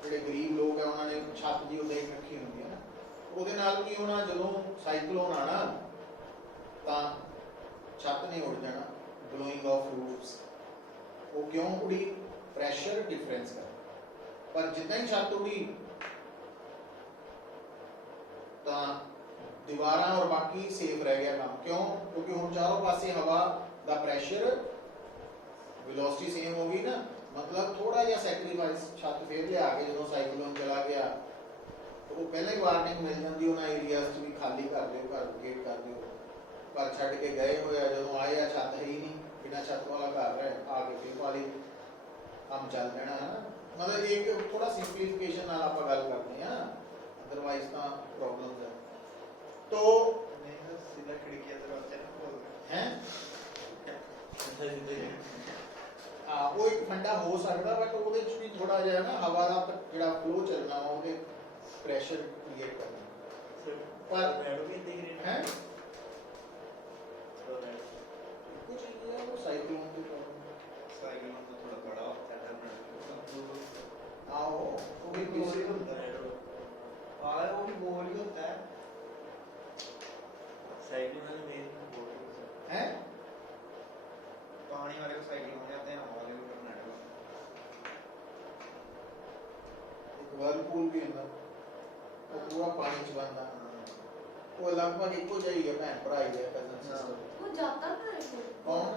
जिहड़े गरीब लोग है उन्होंने छत जी उदां ही रखी होंदी है ना, ਉਹਦੇ ਨਾਲ ਕੀ ਹੋਣਾ ਜਦੋਂ ਸਾਈਕਲੋਨ ਆਣਾ ਤਾਂ ਛੱਤ ਨੇ ਉੱਡ ਜਾਣਾ, ਬਲੋਇੰਗ ਆਫ ਰੂਫਸ। ਉਹ ਕਿਉਂ ਉੜੀ? ਪ੍ਰੈਸ਼ਰ ਡਿਫਰੈਂਸ ਕਰ। ਪਰ ਜਿੱਦਾਂ ਹੀ ਛੱਤ ਉੜੀ ਤਾਂ ਦੀਵਾਰਾਂ ਔਰ ਬਾਕੀ ਸੇਫ ਰਹਿ ਗਿਆ ਕੰਮ। ਕਿਉਂ? ਕਿਉਂਕਿ ਹੁਣ ਚਾਰੋਂ ਪਾਸੇ ਹਵਾ ਦਾ ਪ੍ਰੈਸ਼ਰ ਵੈਲੋਸਿਟੀ ਸੇਮ ਹੋ ਗਈ ਨਾ, मतलब थोड़ा जिहा सैक्रीफाइस छत फिर लिया के जो साइक्लोन चला गया तो वो पहले ही वार्निंग मिल जाती उन्होंने एरियाज च भी खाली कर दो, घर गेट कर दो। पर छड़ के गए हुए जो आए छत है ही नहीं, बिना छत वाला घर है आके फिर वाली काम चल जाना है ना। मतलब एक थोड़ा सिंपलीफिकेशन नाल आप गल करते हैं, अदरवाइज तो प्रॉब्लम है। तो सीधा खिड़की दरवाजे हैं वो एक ठंडा हो सकता बट ਉਹਦੇ ਚ ਵੀ ਥੋੜਾ ਜਿਹਾ ਨਾ ਹਵਾ ਦਾ ਜਿਹੜਾ ਫਲੋ ਚੱਲਣਾ ਉਹਦੇ ਪ੍ਰੈਸ਼ਰ ਕ੍ਰੀਏਟ ਕਰਨਾ। ਪਰ रेड भी दिख रही है तो रेड कुछ ये वो साइक्लोन की प्रॉब्लम साइकिल तो थोड़ा बड़ा होता है आओ वो भी गोल ही किसी होता है और वो भी गोल ही होता है। साइकिल में मेन गोल ही होता है पानी वाले को साइकिल हो जाते हैं, हवा वाले को टोर्नेडो। एक व्हर्लपूल भी है वो पूरा पानी च बनदा वो लगभग इको जिहा ही है, भैन भरा ही है, कजन सिस्टर। वो जाता ना ऐसे कौन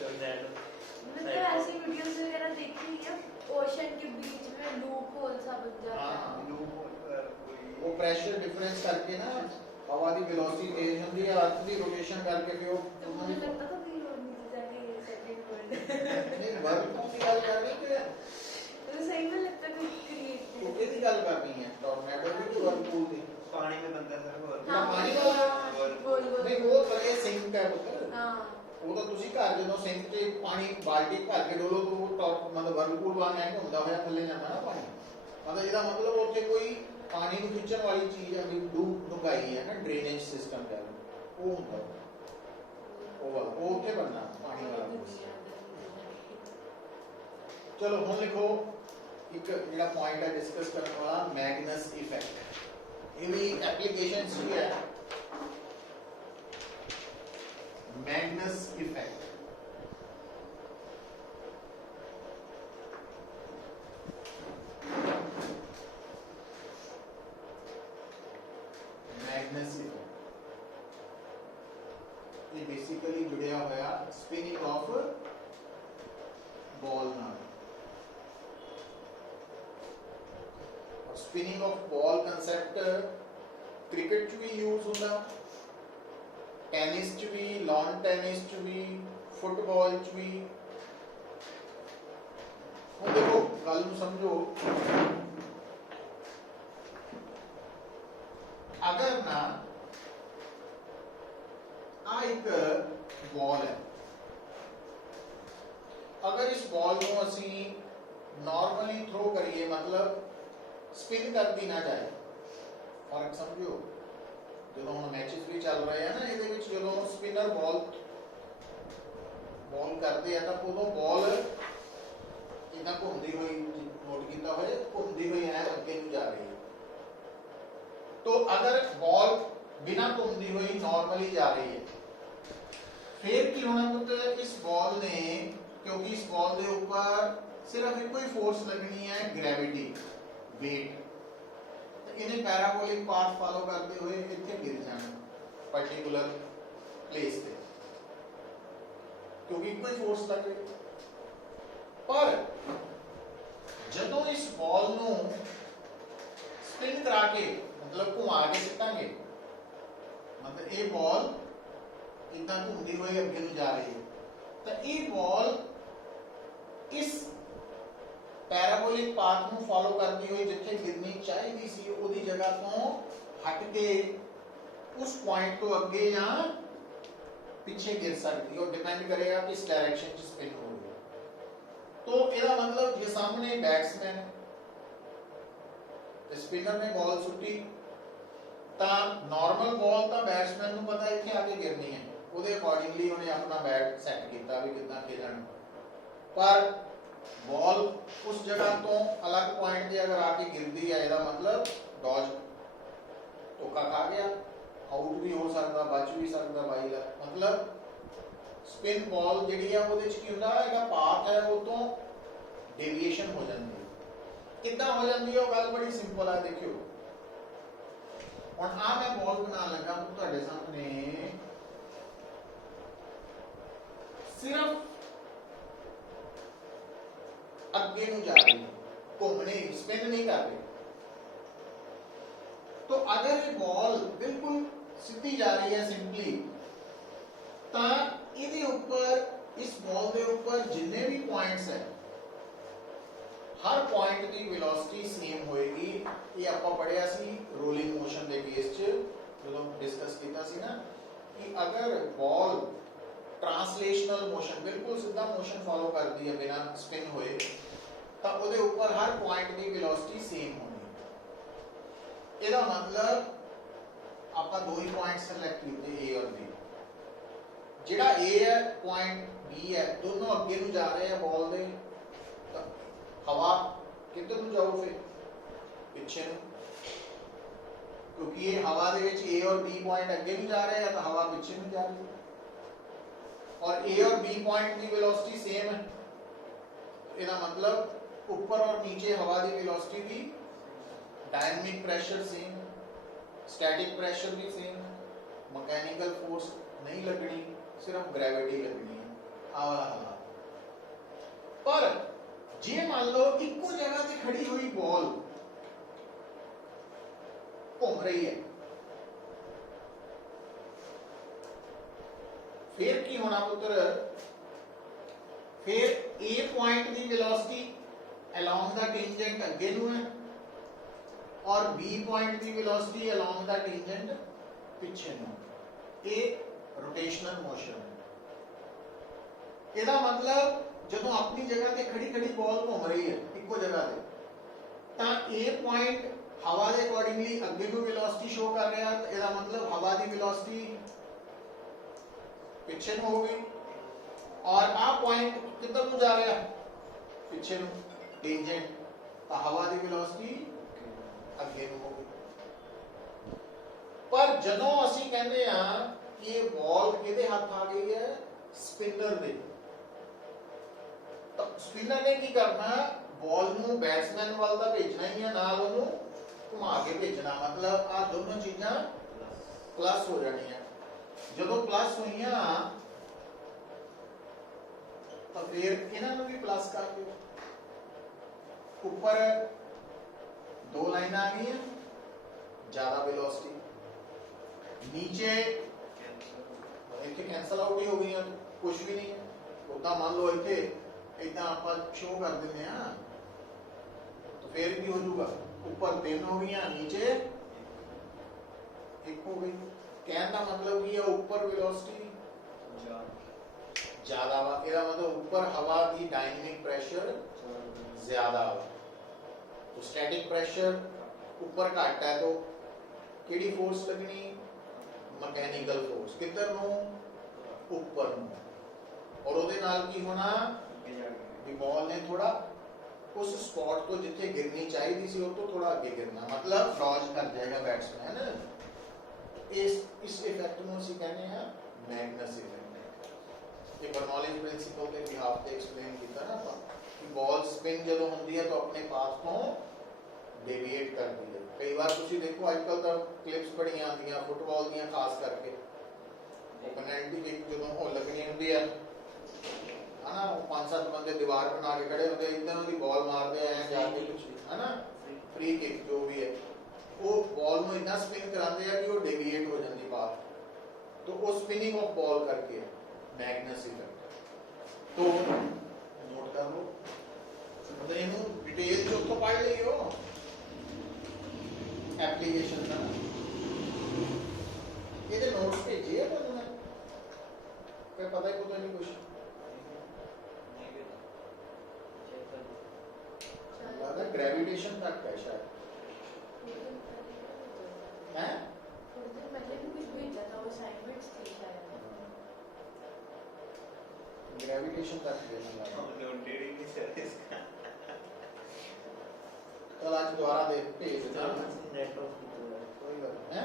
टोर्नेडो मैंने तो ऐसी वीडियोस वगैरह देखी है, ओशन के बीच में लूप होल सा बन जाता है। हाँ। कोई वो प्रेशर डिफरेंस करके ना हवा की वेलोसिटी तेज होती है, अर्थ की रोटेशन करके फिर तो मुझे लगता था कि वो नीचे जाके सेटिंग वर्ल्ड नहीं व्हर्लपूल की गल करनी कि तो सही में लगता है क्रिएट वो किहदी गल करनी है, टोर्नेडो की व्हर्लपूल की? पानी में बनता है सर वो। हाँ, पानी वाला गोल गोल नहीं वो थले सिंक है पुत्र। हां वो तो तुसी घर ਜਦੋਂ ਸਿੰਕ 'ਚ ਪਾਣੀ ਬਾਲਟੀ ਭਰ ਕੇ ਡੋਲੋ ਤਾਂ ਉਹ ਟੌਪ ਮਤਲਬ ਵਰਲਪੂਲ ਵਾਂਗ ਐਂ ਹੁੰਦਾ ਹੋਇਆ ਥੱਲੇ ਜਾਂਦਾ ਨਾ ਪਾਣੀ। ਮਤਲਬ ਇਹਦਾ ਮਤਲਬ ਉੱਥੇ ਕੋਈ ਪਾਣੀ ਨੂੰ ਖਿੱਚਣ ਵਾਲੀ ਚੀਜ਼ ਹੈ ਵੀ ਡੂੰਘਾਈ ਹੈ ਨਾ, ਡਰੇਨੇਜ ਸਿਸਟਮ ਹੈ ਉਹ ਹੁੰਦਾ ਉਹ ਵਾਲਾ ਉਹ ਉੱਥੇ ਬਣਨਾ ਪਾਣੀ ਵਾਲਾ force। चलो हम लिखो एक ਜਿਹੜਾ पॉइंट है डिस्कस करने वाला मैग्नस इफेक्ट। ये भी एप्लीकेशंस ही है मैग्नस इफेक्ट। मैग्नस इफेक्ट ये बेसिकली जुड़िया होया स्पिनिंग ऑफ बॉल नाल। Spinning of ball concept cricket च भी यूज होंदा, टेनिस च भी, लॉन टेनिस च भी, फुटबॉल च भी। हुण देखो गल नूं समझो, अगर ना आ एक बॉल है, अगर इस बॉल नूं असीं नॉर्मली थ्रो करिए मतलब स्पिन करती ना जाए, फर्क समझो जो हम मैचेस भी चल रहे हैं ना ये जो स्पिनर बॉल करते हैं तो उदों बॉल इदा घूमती हुई नोट किया हो घूमती हुई है अगे जा रही है। तो अगर बॉल बिना घूमती हुई नॉर्मली जा रही है फिर की होना पुत्र इस बॉल ने, क्योंकि इस बॉल के ऊपर सिर्फ एक ही फोर्स लगनी है ग्रेविटी वेट, इन्हें पैराबोलिक पाथ फॉलो करते हुए इतने गिर जाना पर्टिकुलर प्लेस पे, क्योंकि कोई फोर्स लग रही। पर जदों इस बॉल नूं स्पिन करा के मतलब घुमा के सिटांगे, मतलब ये बॉल इतना घूमती हुई अगे नूं जा रही है, तो ये बॉल इस पैराबोलिक पाथ ਨੂੰ फॉलो करती हुई जिथे गिरनी चाहिए सी ओदी जगह तो हट के उस पॉइंट तो अगे या पीछे गिर सकती है और डिपेंड करेगा किस डायरेक्शन च स्पिन हो रही है। तो ਇਹਦਾ मतलब जे सामने बैट्समैन स्पिनर ने बॉल सुट्टी ਤਾਂ नॉर्मल बॉल ਤਾਂ बैट्समैन ਨੂੰ पता ਇੱਥੇ आके गिरनी है, ਉਹਦੇ ਅਕੋਰਡਿੰਗਲੀ ਉਹਨੇ ਆਪਣਾ बैट सेट ਕੀਤਾ ਵੀ ਕਿੱਦਾਂ ਖੇਲਣਾ। पर बॉल उस जगह तो अलग पॉइंट पे अगर आके गिरती है ਇਹਦਾ मतलब डॉज धोखा खा गया, आउट भी हो सकता, बच भी सकता बाई ला। मतलब स्पिन बॉल ਜਿਹੜੀ ਆ ਉਹਦੇ ਚ ਕੀ ਹੁੰਦਾ ਹੈ, ਇਹਦਾ ਪਾਥ ਹੈ ਉਹ ਤੋਂ डेविएशन हो जाती है। कितना हो जाती है वो गल बड़ी सिंपल है, देखियो हुण आ मैं बॉल बना लगा तो ਤੁਹਾਡੇ सामने सिर्फ अगे नूं जा रही, घूमने स्पिन नहीं कर रही। तो अगर ये बॉल बिल्कुल सीधी जा रही है सिंपली, तो इहदे ऊपर इस बॉल के ऊपर जिन्ने भी पॉइंट्स है हर पॉइंट की वेलोसिटी सेम होएगी। ये आपां पढ़िया सी रोलिंग मोशन के केस च जो डिस्कस किया सी ना कि अगर बॉल ट्रांसलेशनल मोशन बिल्कुल सीधा मोशन फॉलो करती है बिना स्पिन होए तो ਉਹਦੇ ऊपर हर पॉइंट की वेलोसिटी सेम होनी। ਇਹਦਾ मतलब ਆਪਾਂ दो ही पॉइंट सिलेक्ट कीते ए और बी। ਜਿਹੜਾ ए है पॉइंट बी है दोनों ਅੱਗੇ ਨੂੰ ਜਾ ਰਹੇ हैं बॉल ਦੇ, ਤਾਂ हवा ਕਿੱਧਰ ਨੂੰ ਜਾਊ ਫਿਰ ਪਿੱਛੇ ਨੂੰ, क्योंकि ये हवा ਦੇ ਵਿੱਚ ए और बी पॉइंट ਅੱਗੇ ਨੂੰ जा रहे हैं तो हवा ਪਿੱਛੇ ਨੂੰ जा रही है और ए और बी पॉइंट की वेलोसिटी सेम है। इसका मतलब ऊपर और नीचे हवा की वेलोसिटी भी, dynamic pressure same, static pressure भी सेम, मैकेनिकल फोर्स नहीं लगनी, सिर्फ ग्रेविटी लगनी है आ वाला हालात। पर जे मान लो इको जगह से खड़ी हुई बॉल घूम रही है, फिर की होना पुत्र, फिर ए पॉइंट की वेलोसिटी अलोंग द टेंजेंट अगे नूं है और बी पॉइंट की वेलोसिटी अलोंग द टेंजेंट पिछे नूं। ये रोटेशनल मोशन है। इसका मतलब जदों अपनी जगह ते खड़ी खड़ी बॉल घूम रही है इको जगह ते, तां ए पॉइंट हवा के अकॉर्डिंगली अगे नूं वेलोसिटी शो कर रहा है, तो इसका मतलब हवा की वेलोसिटी ਪਿੱਛੇ ਨੂੰ ਹੋ ਗਈ ਔਰ ਆਹ ਪੁਆਇੰਟ ਕਿੱਧਰ ਨੂੰ ਜਾ ਰਿਹਾ ਪਿੱਛੇ ਨੂੰ ਟੈਂਜੈਂਟ ਤਾਂ ਹਵਾ ਦੀ ਵੈਲੋਸਿਟੀ ਅੱਗੇ ਨੂੰ ਹੋ ਗਈ ਪਰ ਜਦੋਂ ਅਸੀਂ ਕਹਿੰਦੇ ਆ ਕਿ ਇਹ ਬਾਲ ਕਿਹਦੇ ਹੱਥ ਆ ਗਈ ਹੈ ਸਪਿਨਰ ਦੇ ਤਾਂ ਸਪਿਨਰ ਨੇ ਕੀ ਕਰਨਾ ਬਾਲ ਨੂੰ ਬੈਟਸਮੈਨ ਵੱਲ ਤਾਂ ਭੇਜਣਾ ਹੀ ਹੈ ਨਾਲ ਉਹਨੂੰ ਘੁਮਾ ਕੇ ਭੇਜਣਾ ਮਤਲਬ ਆ ਦੋਨੋਂ ਚੀਜ਼ਾਂ ਪਲੱਸ ਹੋ ਜਾਣੀਆਂ ਜਦੋਂ ਪਲੱਸ ਹੋਈਆਂ ਤਾਂ ਫਿਰ ਇਹਨਾਂ ਨੂੰ ਵੀ ਪਲੱਸ ਕਰ ਦਿਓ ਉੱਪਰ ਦੋ ਲਾਈਨਾਂ ਆ ਗਈਆਂ ਜ਼ਿਆਦਾ ਵੈਲੋਸਿਟੀ ਨੀਚੇ ਇੱਥੇ ਕੈਨਸਲ ਆਊਟ ਹੀ ਹੋ ਗਈਆਂ ਕੁਝ ਵੀ ਨਹੀਂ ਉਦਾਂ ਮੰਨ ਲਓ ਇੱਥੇ ਇਦਾਂ ਆਪਾਂ ਸ਼ੋ ਕਰ ਦਿੰਦੇ ਆ ਤਾਂ ਫਿਰ ਕੀ ਹੋ ਜਾਊਗਾ ਉੱਪਰ ਤਿੰਨ ਹੋ ਗਈਆਂ ਨੀਚੇ ਇੱਕ ਹੋ ਗਈ ਕਹਿਣ ਦਾ ਮਤਲਬ ਕੀ ਹੈ ਉੱਪਰ ਵੈਲੋਸਿਟੀ ਜ਼ਿਆਦਾ ਵਾ ਇਹਦਾ ਮਤਲਬ ਉੱਪਰ ਹਵਾ ਦੀ ਡਾਇਨਾਮਿਕ ਪ੍ਰੈਸ਼ਰ ਜ਼ਿਆਦਾ ਵਾ तो स्टैटिक प्रेशर ऊपर घट है तो केड़ी फोर्स लगनी मैकेनिकल फोर्स किधर नु ऊपर नु और ओदे नाल की होना कि बॉल ने थोड़ा उस स्पॉट तो जिथे गिरनी चाहिए थी वो तो थोड़ा आगे गिरना मतलब डॉज कर जाएगा बैट्समैन इस इफेक्ट नु ਅਸੀਂ कहने हैं मैग्नस इफेक्ट ये बर्नौलीज प्रिंसिपल के बिहाफ पे एक्सप्लेन किया ना ਆਪਾਂ कि बॉल स्पिन जब होती है तो अपने पास तो डेविएट करती है कई बार ਤੁਸੀਂ ਦੇਖੋ ਅੱਜਕੱਲ ਤਾਂ ਕਲਿੱਪਸ ਬੜੀਆਂ ਆਉਂਦੀਆਂ ਫੁੱਟਬਾਲ ਦੀਆਂ ਖਾਸ ਕਰਕੇ ਉਹ ਪੈਨਲਟੀ ਕਿੱਕ ਜਦੋਂ ਉਹ ਲੱਗਣੀ ਹੁੰਦੀ ਹੈ ਹਨਾ ਉਹ ਪੰਜ ਸੱਤ ਬੰਦੇ ਦੀਵਾਰ ਬਣਾ ਕੇ ਖੜੇ ਹੁੰਦੇ ਇਦਾਂ ਉਹਦੀ ਬਾਲ ਮਾਰਦੇ ਆ ਜਾ ਕੇ ਕੁਝ ਹਨਾ ਫ੍ਰੀ ਕਿੱਕ ਜੋ ਵੀ ਹੈ ਉਹ ਬਾਲ ਨੂੰ ਇਦਾਂ ਸਪਿਨ ਕਰਾਉਂਦੇ ਆ ਕਿ ਉਹ ਡੇਵੀਏਟ ਹੋ ਜਾਂਦੀ ਬਾਲ तो वो स्पिनिंग ऑफ बॉल करके मैग्नस इफेक्ट तो नोट कर लो मतलब इनू डिटेल जो तो पढ़ लियो एप्लीकेशन का ये दे नोट्स भेजे है तुमने फिर पता ही को तो नहीं कुछ लगा ग्रेविटेशन तक है शायद हैं ग्रेविटेशन तक देना कल आज दोबारा दे भेज देना कोई बात है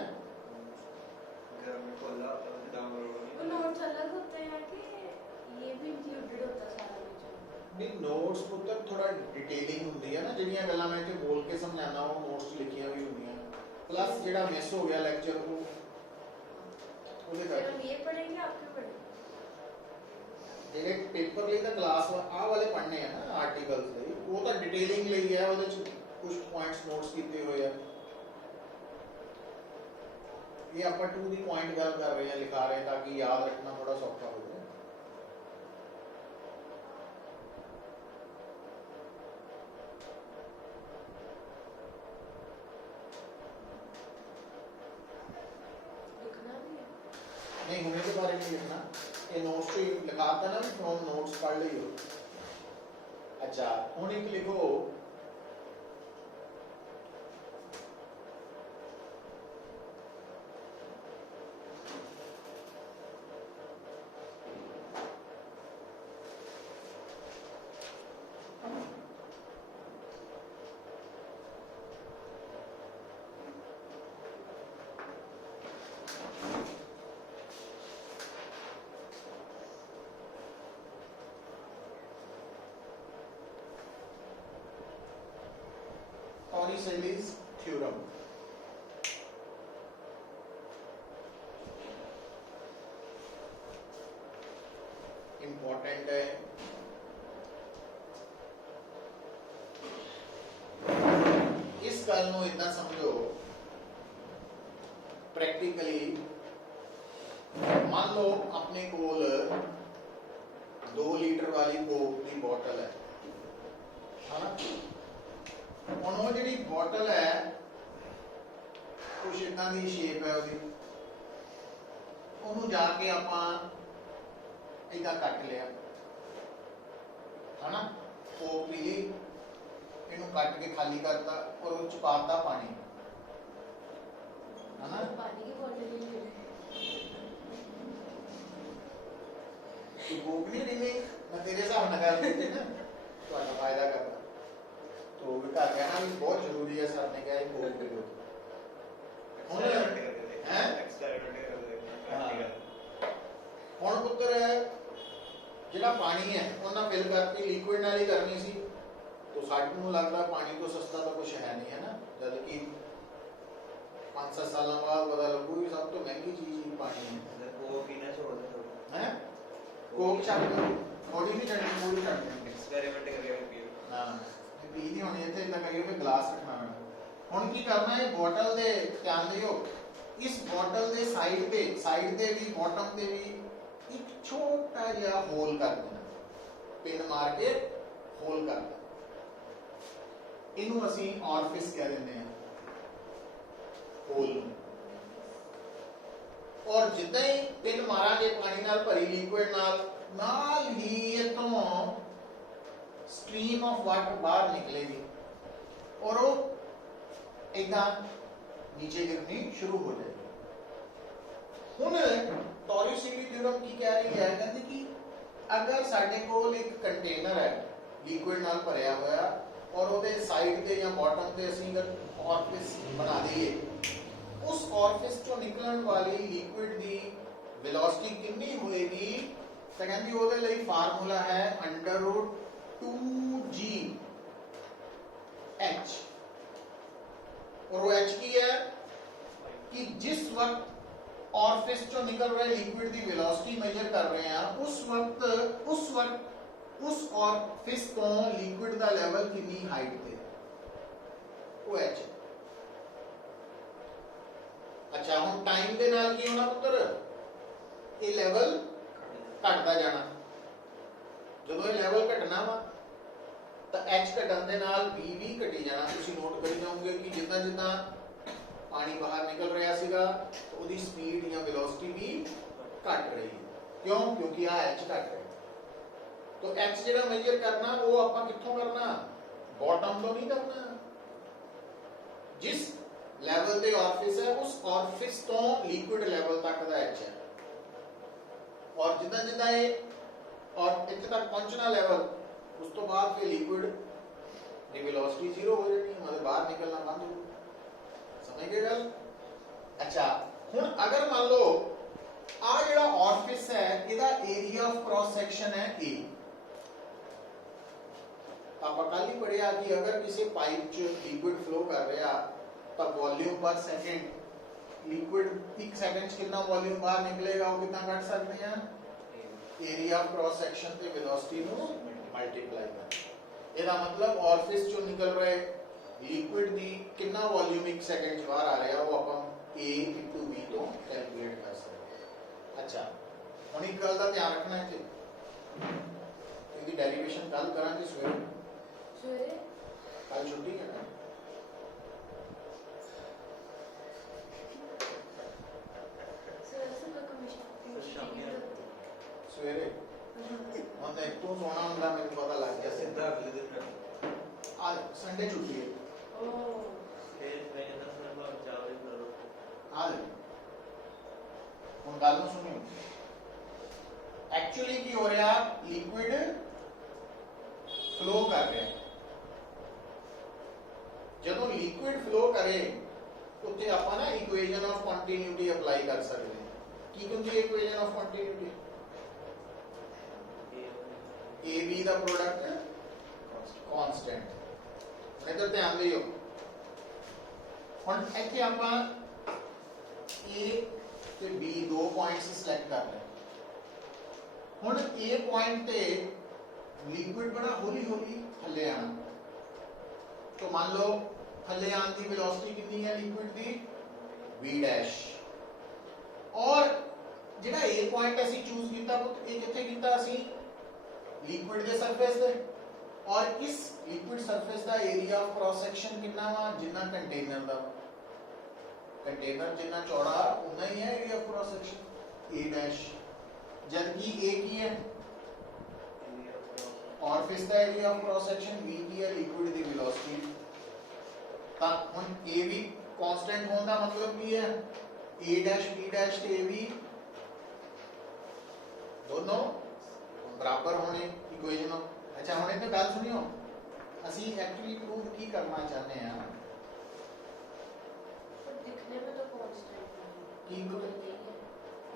घर में खोला और डाउनलोड वो नोट्स अलग होते हैं कि ये भी इंक्लूडेड होता सारा कुछ नहीं नोट्स पुत्र थोड़ा डिटेलिंग ਹੁੰਦੀ ਹੈ ਨਾ ਜਿਹੜੀਆਂ ਗੱਲਾਂ ਮੈਂ ਇੱਥੇ ਬੋਲ ਕੇ ਸਮਝਾਣਾ ਉਹ ਨੋਟਸ ਲਿਖੀਆਂ ਵੀ ਹੁੰਦੀਆਂ प्लस ਜਿਹੜਾ ਮਿਸ ਹੋ ਗਿਆ ਲੈਕਚਰ ਉਹ ਉਹਦੇ ਕਰਕੇ हम ये पढ़ेंगे आपके पढ़ेंगे ਜਿਹੜੇ ਪੇਪਰ ਲਈ ਤਾਂ ਕਲਾਸ ਆਹ ਵਾਲੇ ਪੜ੍ਹਨੇ ਆ ਨਾ ਆਰਟੀਕਲਸ ਲਈ ਉਹ ਤਾਂ ਡਿਟੇਲਿੰਗ ਲਈ ਹੈ ਉਹਦੇ ਚ ਕੁਝ ਪੁਆਇੰਟਸ ਨੋਟਸ ਕੀਤੇ ਹੋਏ ਆ ਇਹ ਆਪਾਂ 2 ਦੀ ਪੁਆਇੰਟ ਗੱਲ ਕਰ ਰਹੇ ਹਾਂ ਲਿਖਾ ਰਹੇ ਤਾਂ ਕਿ ਯਾਦ ਰੱਖਣਾ ਥੋੜਾ ਸੌਖਾ ਹੋ ਜਾਏ लिखना भी है नहीं होने के बारे में लिखना ये नोट्स तो लिखाता ना फ्रॉम नोट्स पढ़ लियो अच्छा होने के लिखो Torricelli's theorem important है इस गल ਨੂੰ इतना समझो प्रैक्टिकली मान लो अपने कोल 2 लीटर वाली कोक की बोतल है ना ਹੁਣ ਉਹ ਜਿਹੜੀ ਬੋਟਲ ਹੈ ਕੁਛ ਇਦਾਂ ਦੀ ਸ਼ੇਪ ਹੈ ਉਹਦੀ ਉਹਨੂੰ ਜਾ ਕੇ ਆਪਾਂ ਇਦਾਂ ਕੱਟ ਲਿਆ ਹਨਾ ਕੋਕ ਪੀ ਲਈ ਇਹਨੂੰ ਕੱਟ ਕੇ ਖਾਲੀ ਕਰਤਾ ਔਰ ਉਹ ਚ ਪਾਤਾ ਪਾਣੀ ਹਨਾ पानी की बोतल ही ले ਤੂੰ ਕੋਕ ਨਹੀਂ ਪੀਂਦੀ ਮੈਂ ਤੇਰੇ ਹਿਸਾਬ ਨਾਲ ਗੱਲ ਕੀਤੀ ਨਾ ਤੁਹਾਡਾ ਫਾਇਦਾ ਕਰਦਾ ਤੋ ਵੀ ਘਰ ਕਹਿਣਾ ਵੀ ਬਹੁਤ ਜ਼ਰੂਰੀ ਹੈ ਸਰ ਨੇ ਕਿਹਾ ਇਹ ਕੋਕ ਪੀਓ ਹੁਣ ਐਕਸਪੈਰੀਮੈਂਟ ਕਰਦੇ ਹੁਣ ਪੁੱਤਰ ਜਿਹੜਾ ਪਾਣੀ ਹੈ ਉਹਨਾਂ ਫਿਲ ਕਰਤੀ ਲਿਕੁਇਡ ਨਾਲ ਹੀ ਕਰਨੀ ਸੀ ਤੋ ਸਾਨੂੰ ਲੱਗਦਾ ਪਾਣੀ ਤੋਂ ਸਸਤਾ ਤਾਂ ਕੁਝ ਹੈ ਨਹੀਂ ਹੈ ਨਾ ਜਦ ਕਿ 5-7 ਸਾਲਾਂ ਬਾਅਦ ਪਤਾ ਲੱਗੂ ਵੀ ਸਭ ਤੋਂ ਮਹਿੰਗੀ ਚੀਜ਼ ਹੀ ਪਾਣੀ ਹੈ ਉਹ ਪੀਣਾ ਛੋੜ ਦੇ ਹੈ ਕੋਕ ਛੱਡ ਦੋ ਥੋੜੀ ਵੀ ਛੱਡਣੀ ਪੂਰੀ ਛੱਡਣੀ ਐਕਸਪੈਰੀਮੈਂਟ ਕਰਕੇ ਪੀਓ ਨਾ ਪੀ ਨਹੀਂ ਹੋਣੀ ਇੱਥੇ ਇਦਾਂ ਕਰੀਏ ਵੀ ਗਲਾਸ ਰੱਖਣਾ ਪੈਣਾ ਹੁਣ ਕੀ ਕਰਨਾ ਹੈ ਬੋਟਲ ਦੇ ਧਿਆਨ ਦਿਓ ਇਸ ਬੋਟਲ ਦੇ ਸਾਈਡ ਤੇ ਵੀ ਬਾਟਮ ਤੇ ਵੀ ਇੱਕ ਛੋਟਾ ਜਿਹਾ ਹੋਲ ਕਰ ਦੇਣਾ ਪਿਨ ਮਾਰ ਕੇ ਹੋਲ ਕਰ ਦੇਣਾ ਇਹਨੂੰ ਅਸੀਂ ਔਰਫਿਸ ਕਹਿ ਦਿੰਦੇ ਹਾਂ ਹੋਲ ਔਰ ਜਿੱਦਾਂ ਹੀ ਪਿਨ ਮਾਰਾਂਗੇ ਪਾਣੀ ਨਾਲ ਭਰੀ ਲਿਕੁਇਡ ਨਾਲ ਹੀ ਇਤੋਂ ਸਟ੍ਰੀਮ ਆਫ ਵਾਟਰ ਬਾਹਰ ਨਿਕਲੇਗੀ ਔਰ ਉਹ ਇਦਾਂ ਨੀਚੇ ਗਿਰਨੀ ਸ਼ੁਰੂ ਹੋ ਜਾਏਗੀ ਹੁਣ ਟੋਰਿਸਿਲੀ ਥਿਊਰਮ ਕੀ ਕਹਿ ਰਹੀ ਹੈ ਕਹਿੰਦੀ ਕਿ ਅਗਰ ਸਾਡੇ ਕੋਲ ਇੱਕ ਕੰਟੇਨਰ ਹੈ ਲਿਕੁਇਡ ਨਾਲ ਭਰਿਆ ਹੋਇਆ ਔਰ ਉਹਦੇ ਸਾਈਡ ਤੇ ਜਾਂ ਬਾਟਮ ਤੇ ਅਸੀਂ ਅਗਰ ਔਰਫਿਸ ਬਣਾ ਦਈਏ ਉਸ ਔਰਫਿਸ ਤੋਂ ਨਿਕਲਣ ਵਾਲੀ ਲਿਕੁਇਡ ਦੀ ਵੈਲੋਸਿਟੀ ਕਿੰਨੀ ਹੋਏਗੀ ਤਾਂ ਕਹਿੰਦੀ ਉਹਦੇ ਲਈ ਫਾਰਮੂਲਾ ਹੈ √2g h और वो h की है कि जिस वक्त ऑरफिस जो निकल रहे लिक्विड की वेलोसिटी मेजर कर रहे हैं उस वक्त उस ऑरफिस तो लिक्विड का लेवल कितनी हाइट पे वो h अच्छा हम टाइम के नाल की होना पुत्र ये लेवल घटता जाना ਜਦੋਂ ਇਹ ਲੈਵਲ ਘਟਣਾ ਵਾ ਤਾਂ h ਘਟਣ ਦੇ ਨਾਲ v ਵੀ ਘਟੀ ਜਾਣਾ ਤੁਸੀਂ ਨੋਟ ਕਰੀ ਜਾਓਗੇ ਕਿ ਜਿੱਦਾਂ ਜਿੱਦਾਂ ਪਾਣੀ ਬਾਹਰ ਨਿਕਲ ਰਿਹਾ ਸੀਗਾ ਉਹਦੀ ਸਪੀਡ ਜਾਂ ਵੈਲੋਸਿਟੀ ਵੀ ਘਟ ਰਹੀ ਹੈ ਕਿਉਂ ਕਿਉਂਕਿ ਆ h ਘਟ ਰਿਹਾ तो h ਜਿਹੜਾ ਮੇਜਰ ਕਰਨਾ ਉਹ ਆਪਾਂ ਕਿੱਥੋਂ ਕਰਨਾ ਬਾਟਮ ਤੋਂ ਨਹੀਂ ਕਰਨਾ ਜਿਸ ਲੈਵਲ ਤੇ ਔਰਫਿਸ ਹੈ ਉਸ ਔਰਫਿਸ ਤੋਂ ਲਿਕੁਇਡ ਲੈਵਲ ਤੱਕ ਦਾ h ਹੈ ਔਰ ਜਿੱਦਾਂ ਜਿੱਦਾਂ ਇਹ और इतने तक पहुंचना लेवल उस तो बाद फिर लिक्विड की वेलोसिटी जीरो हो जानी मतलब बाहर निकलना बंद हो समझ गए गल अच्छा हुन अगर मान लो आ जेड़ा ऑरफिस है ਇਹਦਾ एरिया ऑफ क्रॉस सेक्शन है a ਆਪਾਂ ਕੱਲ ਹੀ ਪੜਿਆ ਕਿ ਅਗਰ ਕਿਸੇ ਪਾਈਪ 'ਚ ਲਿਕੁਇਡ ਫਲੋ ਕਰ ਰਿਹਾ ਤਾਂ ਵੋਲਿਊਮ ਪਰ ਸੈਕਿੰਡ ਲਿਕੁਇਡ 1 ਸੈਕਿੰਡ 'ਚ ਕਿੰਨਾ ਵੋਲਿਊਮ ਬਾਹਰ ਨਿਕਲੇਗਾ ਉਹ ਕਿੰਨਾ ਕੱਢ ਸਕਦੇ ਆ एरिया ऑफ क्रॉस सेक्शन पे वेलोसिटी ਨੂੰ ਮਲਟੀਪਲਾਈ ਕਰ ਇਹਦਾ ਮਤਲਬ ਔਰਫਿਸ ਚੋਂ ਨਿਕਲ ਰਹੇ ਲਿਕੁਇਡ ਦੀ ਕਿੰਨਾ ਵੋਲਿਊਮ 1 ਸੈਕਿੰਡ 'ਚ ਬਾਹਰ ਆ ਰਿਹਾ ਉਹ ਆਪਾਂ a * v ਤੋਂ ਕੈਲਕੂਲੇਟ ਕਰ ਸਕਦੇ ਅੱਛਾ ਹੁਣ ਇੱਕ ਗੱਲ ਦਾ ਧਿਆਨ ਰੱਖਣਾ ਹੈ ਕਿ ਇਹਦੀ ਡੈਰੀਵੇਸ਼ਨ ਕੱਲ ਕਰਾਂਗੇ ਸਵੇਰੇ ਕੱਲ ਛੁੱਟੀ ਹੈ ਨਾ ਸਵੇਰੇ ਹੁਣ ਤਾਂ ਇੱਕ ਤੋਂ ਸੋਣਾ ਹੁੰਦਾ ਮੈਨੂੰ ਪਤਾ ਲੱਗ ਗਿਆ ਸਿੱਧਾ ਅਗਲੇ ਦਿਨ आज संडे छुट्टी है आज ਹੁਣ ਗੱਲ ਨੂੰ ਸੁਣਿਓ ਐਕਚੁਅਲੀ ਕੀ ਹੋ ਰਿਹਾ ਲਿਕੁਇਡ ਫਲੋ ਕਰ ਰਿਹਾ ਜਦੋਂ ਲਿਕੁਇਡ ਫਲੋ ਕਰੇ ਉੱਥੇ ਆਪਾਂ ਨਾ ਇਕੁਏਸ਼ਨ ਆਫ ਕੰਟੀਨਿਊਟੀ ਅਪਲਾਈ ਕਰ ਸਕਦੇ ਹਾਂ ਕੀ ਹੁੰਦੀ ਹੈ equation of continuity AB the product constant इधर ध्यान दियो ਹੁਣ ਇੱਥੇ ਆਪਾਂ A ਤੇ B ਦੋ ਪੁਆਇੰਟਸ ਸਿਲੈਕਟ ਕਰ ਲਏ ਹੁਣ A ਪੁਆਇੰਟ ਤੇ ਲਿਕੁਇਡ ਬੜਾ ਹੌਲੀ ਹੌਲੀ ਥੱਲੇ ਆਣਾ तो मान लो ਥੱਲੇ ਆਉਣ ਦੀ ਵੈਲੋਸਿਟੀ ਕਿੰਨੀ ਹੈ ਲਿਕੁਇਡ ਦੀ V' ਔਰ ਜਿਹੜਾ A ਪੁਆਇੰਟ ਅਸੀਂ ਚੂਜ਼ ਕੀਤਾ ਇਹ ਕਿੱਥੇ ਕੀਤਾ ਅਸੀਂ ਲਿਕੁਇਡ ਦੇ ਸਰਫੇਸ ਤੇ और इस लिक्विड सरफेस का एरिया ऑफ क्रॉस सेक्शन कितना वा जितना कंटेनर दा कंटेनर जितना चौड़ा उतना ही है area of cross section A' जबकि A की है और फिर का area of cross section V की है लिक्विड दी वेलोसिटी ता हुन A भी कांस्टेंट होने का मतलब की है A' B' ते A B दोनों ਬਰਾਬਰ ਹੋਣੇ ਇਕੁਏਸ਼ਨ ਆਫ। ਅੱਛਾ ਹੁਣ ਇਹ ਤਾਂ ਗੱਲ ਸੁਣਿਓ, ਅਸੀਂ एक्चुअली प्रूव की करना चाहते हैं पर दिखने में तो कांस्टेंट है की यही है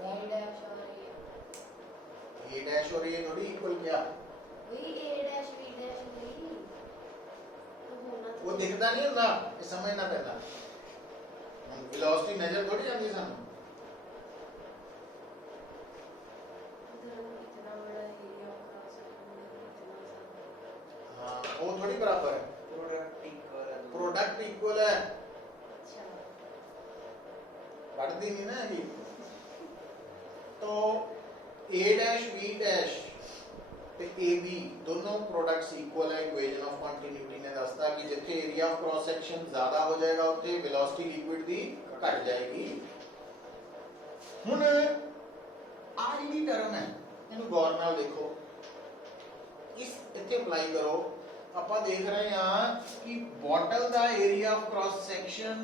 a डैश और a डैश और a थोड़ी इक्वल क्या वही a डैश b डैश वही तो होना वो दिखता नहीं ਹੁੰਦਾ, ये समझना पैदा। वेलोसिटी नजर थोड़ी आती ਸਾਨੂੰ। इतना बड़ा एरिया का इतना सा हाँ वो थोड़ी बराबर है, प्रोडक्ट इक्वल है। प्रोडक्ट इक्वल है। अच्छा पढ़ती नहीं ना अभी। तो a डैश b डैश ਤੇ ab दोनों प्रोडक्ट्स इक्वल है। इक्वेशन ऑफ कंटिन्यूटी ने दसता कि जिथे एरिया ऑफ क्रॉस सेक्शन ज्यादा हो जाएगा ਉੱਥੇ वेलोसिटी लिक्विड ਦੀ ਘਟ ਜਾਏਗੀ। ਹੁਣ ਆ ਜਿਹੜੀ ਟਰਮ ਹੈ ਇਹਨੂੰ ਗੌਰ ਨਾਲ ਦੇਖੋ, ਇਸ ਇੱਥੇ ਅਪਲਾਈ ਕਰੋ। ਆਪਾਂ ਦੇਖ ਰਹੇ ਹਾਂ ਕਿ bottle the area of cross section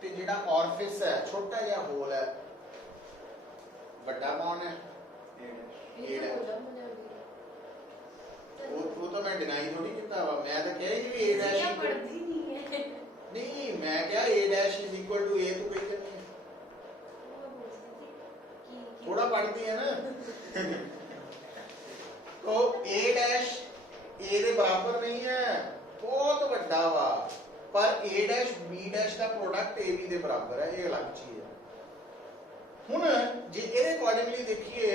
ਤੇ ਜਿਹੜਾ ਔਰਫਿਸ ਹੈ, ਛੋਟਾ ਜਿਹਾ ਹੋਲ ਹੈ, ਵੱਡਾ ਕੌਣ ਹੈ? ये ये तो डैश। बोला मैंने अभी वो तो मैं डिनाई थोड़ी किया हुआ, मैं तो कह ही a डैश क्या पढ़ती नहीं है नहीं, मैं क्या a dash is equal to a, तो कही करनी है, वो बोलती थी कि थोड़ा पढ़ती है ना। तो a डैश a ਦੇ ਬਰਾਬਰ ਨਹੀਂ ਹੈ, ਬਹੁਤ ਵੱਡਾ ਵਾ, ਪਰ a dash b dash the product ab ਦੇ ਬਰਾਬਰ ਹੈ, ਇਹ ਅਲੱਗ ਚੀਜ਼ ਹੈ। ਹੁਣ ਜੇ ਇਹਦੇ ਅਕੋਰਡਿੰਗਲੀ ਦੇਖੀਏ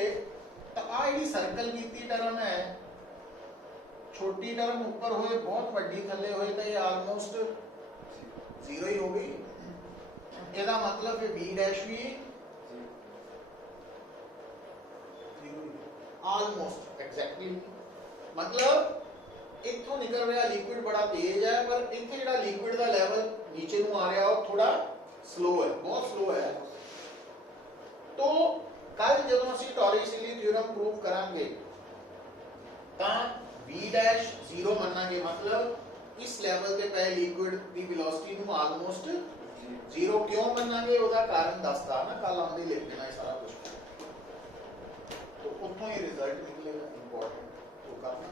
ਤਾਂ ਆ ਜਿਹੜੀ ਸਰਕਲ ਕੀਤੀ ਟਰਮ ਹੈ, छोटी टर्म ऊपर होए बहुत बड़ी थले होए तो ये ऑलमोस्ट जीरो ही हो गई। ਇਹਦਾ मतलब है b डैश भी ऑलमोस्ट एग्जैक्टली, मतलब इथों निकल रहा लिक्विड बड़ा तेज है, पर इथे ਜਿਹੜਾ लिक्विड ਦਾ ਲੈਵਲ नीचे ਨੂੰ आ रहा ਉਹ थोड़ा स्लो है, बहुत स्लो है। तो कल ਜਦੋਂ ਅਸੀਂ ਟੋਰਿਸਿਲੀ ਥਿयोरम प्रूव ਕਰਾਂਗੇ ਤਾਂ b डैश 0 ਮੰਨਾਂਗੇ, मतलब इस ਲੈਵਲ ਤੇ ਪਏ ਲਿਕੁਇਡ ਦੀ ਵੈਲੋਸਿਟੀ ਨੂੰ ਆਲਮੋਸਟ 0 ਕਿਉਂ ਮੰਨਾਂਗੇ, ਉਹਦਾ ਕਾਰਨ ਦੱਸਦਾ ਨਾ, ਕੱਲ ਆਉਂਦੇ ਲਿਖ ਦੇਣਾ ਇਹ ਸਾਰਾ ਕੁਝ। तो ਉੱਥੋਂ ਹੀ ਰਿਜ਼ਲਟ ਨਿਕਲੇਗਾ ਇੰਪੋਰਟੈਂਟ, ਉਹ ਕਰਨਾ।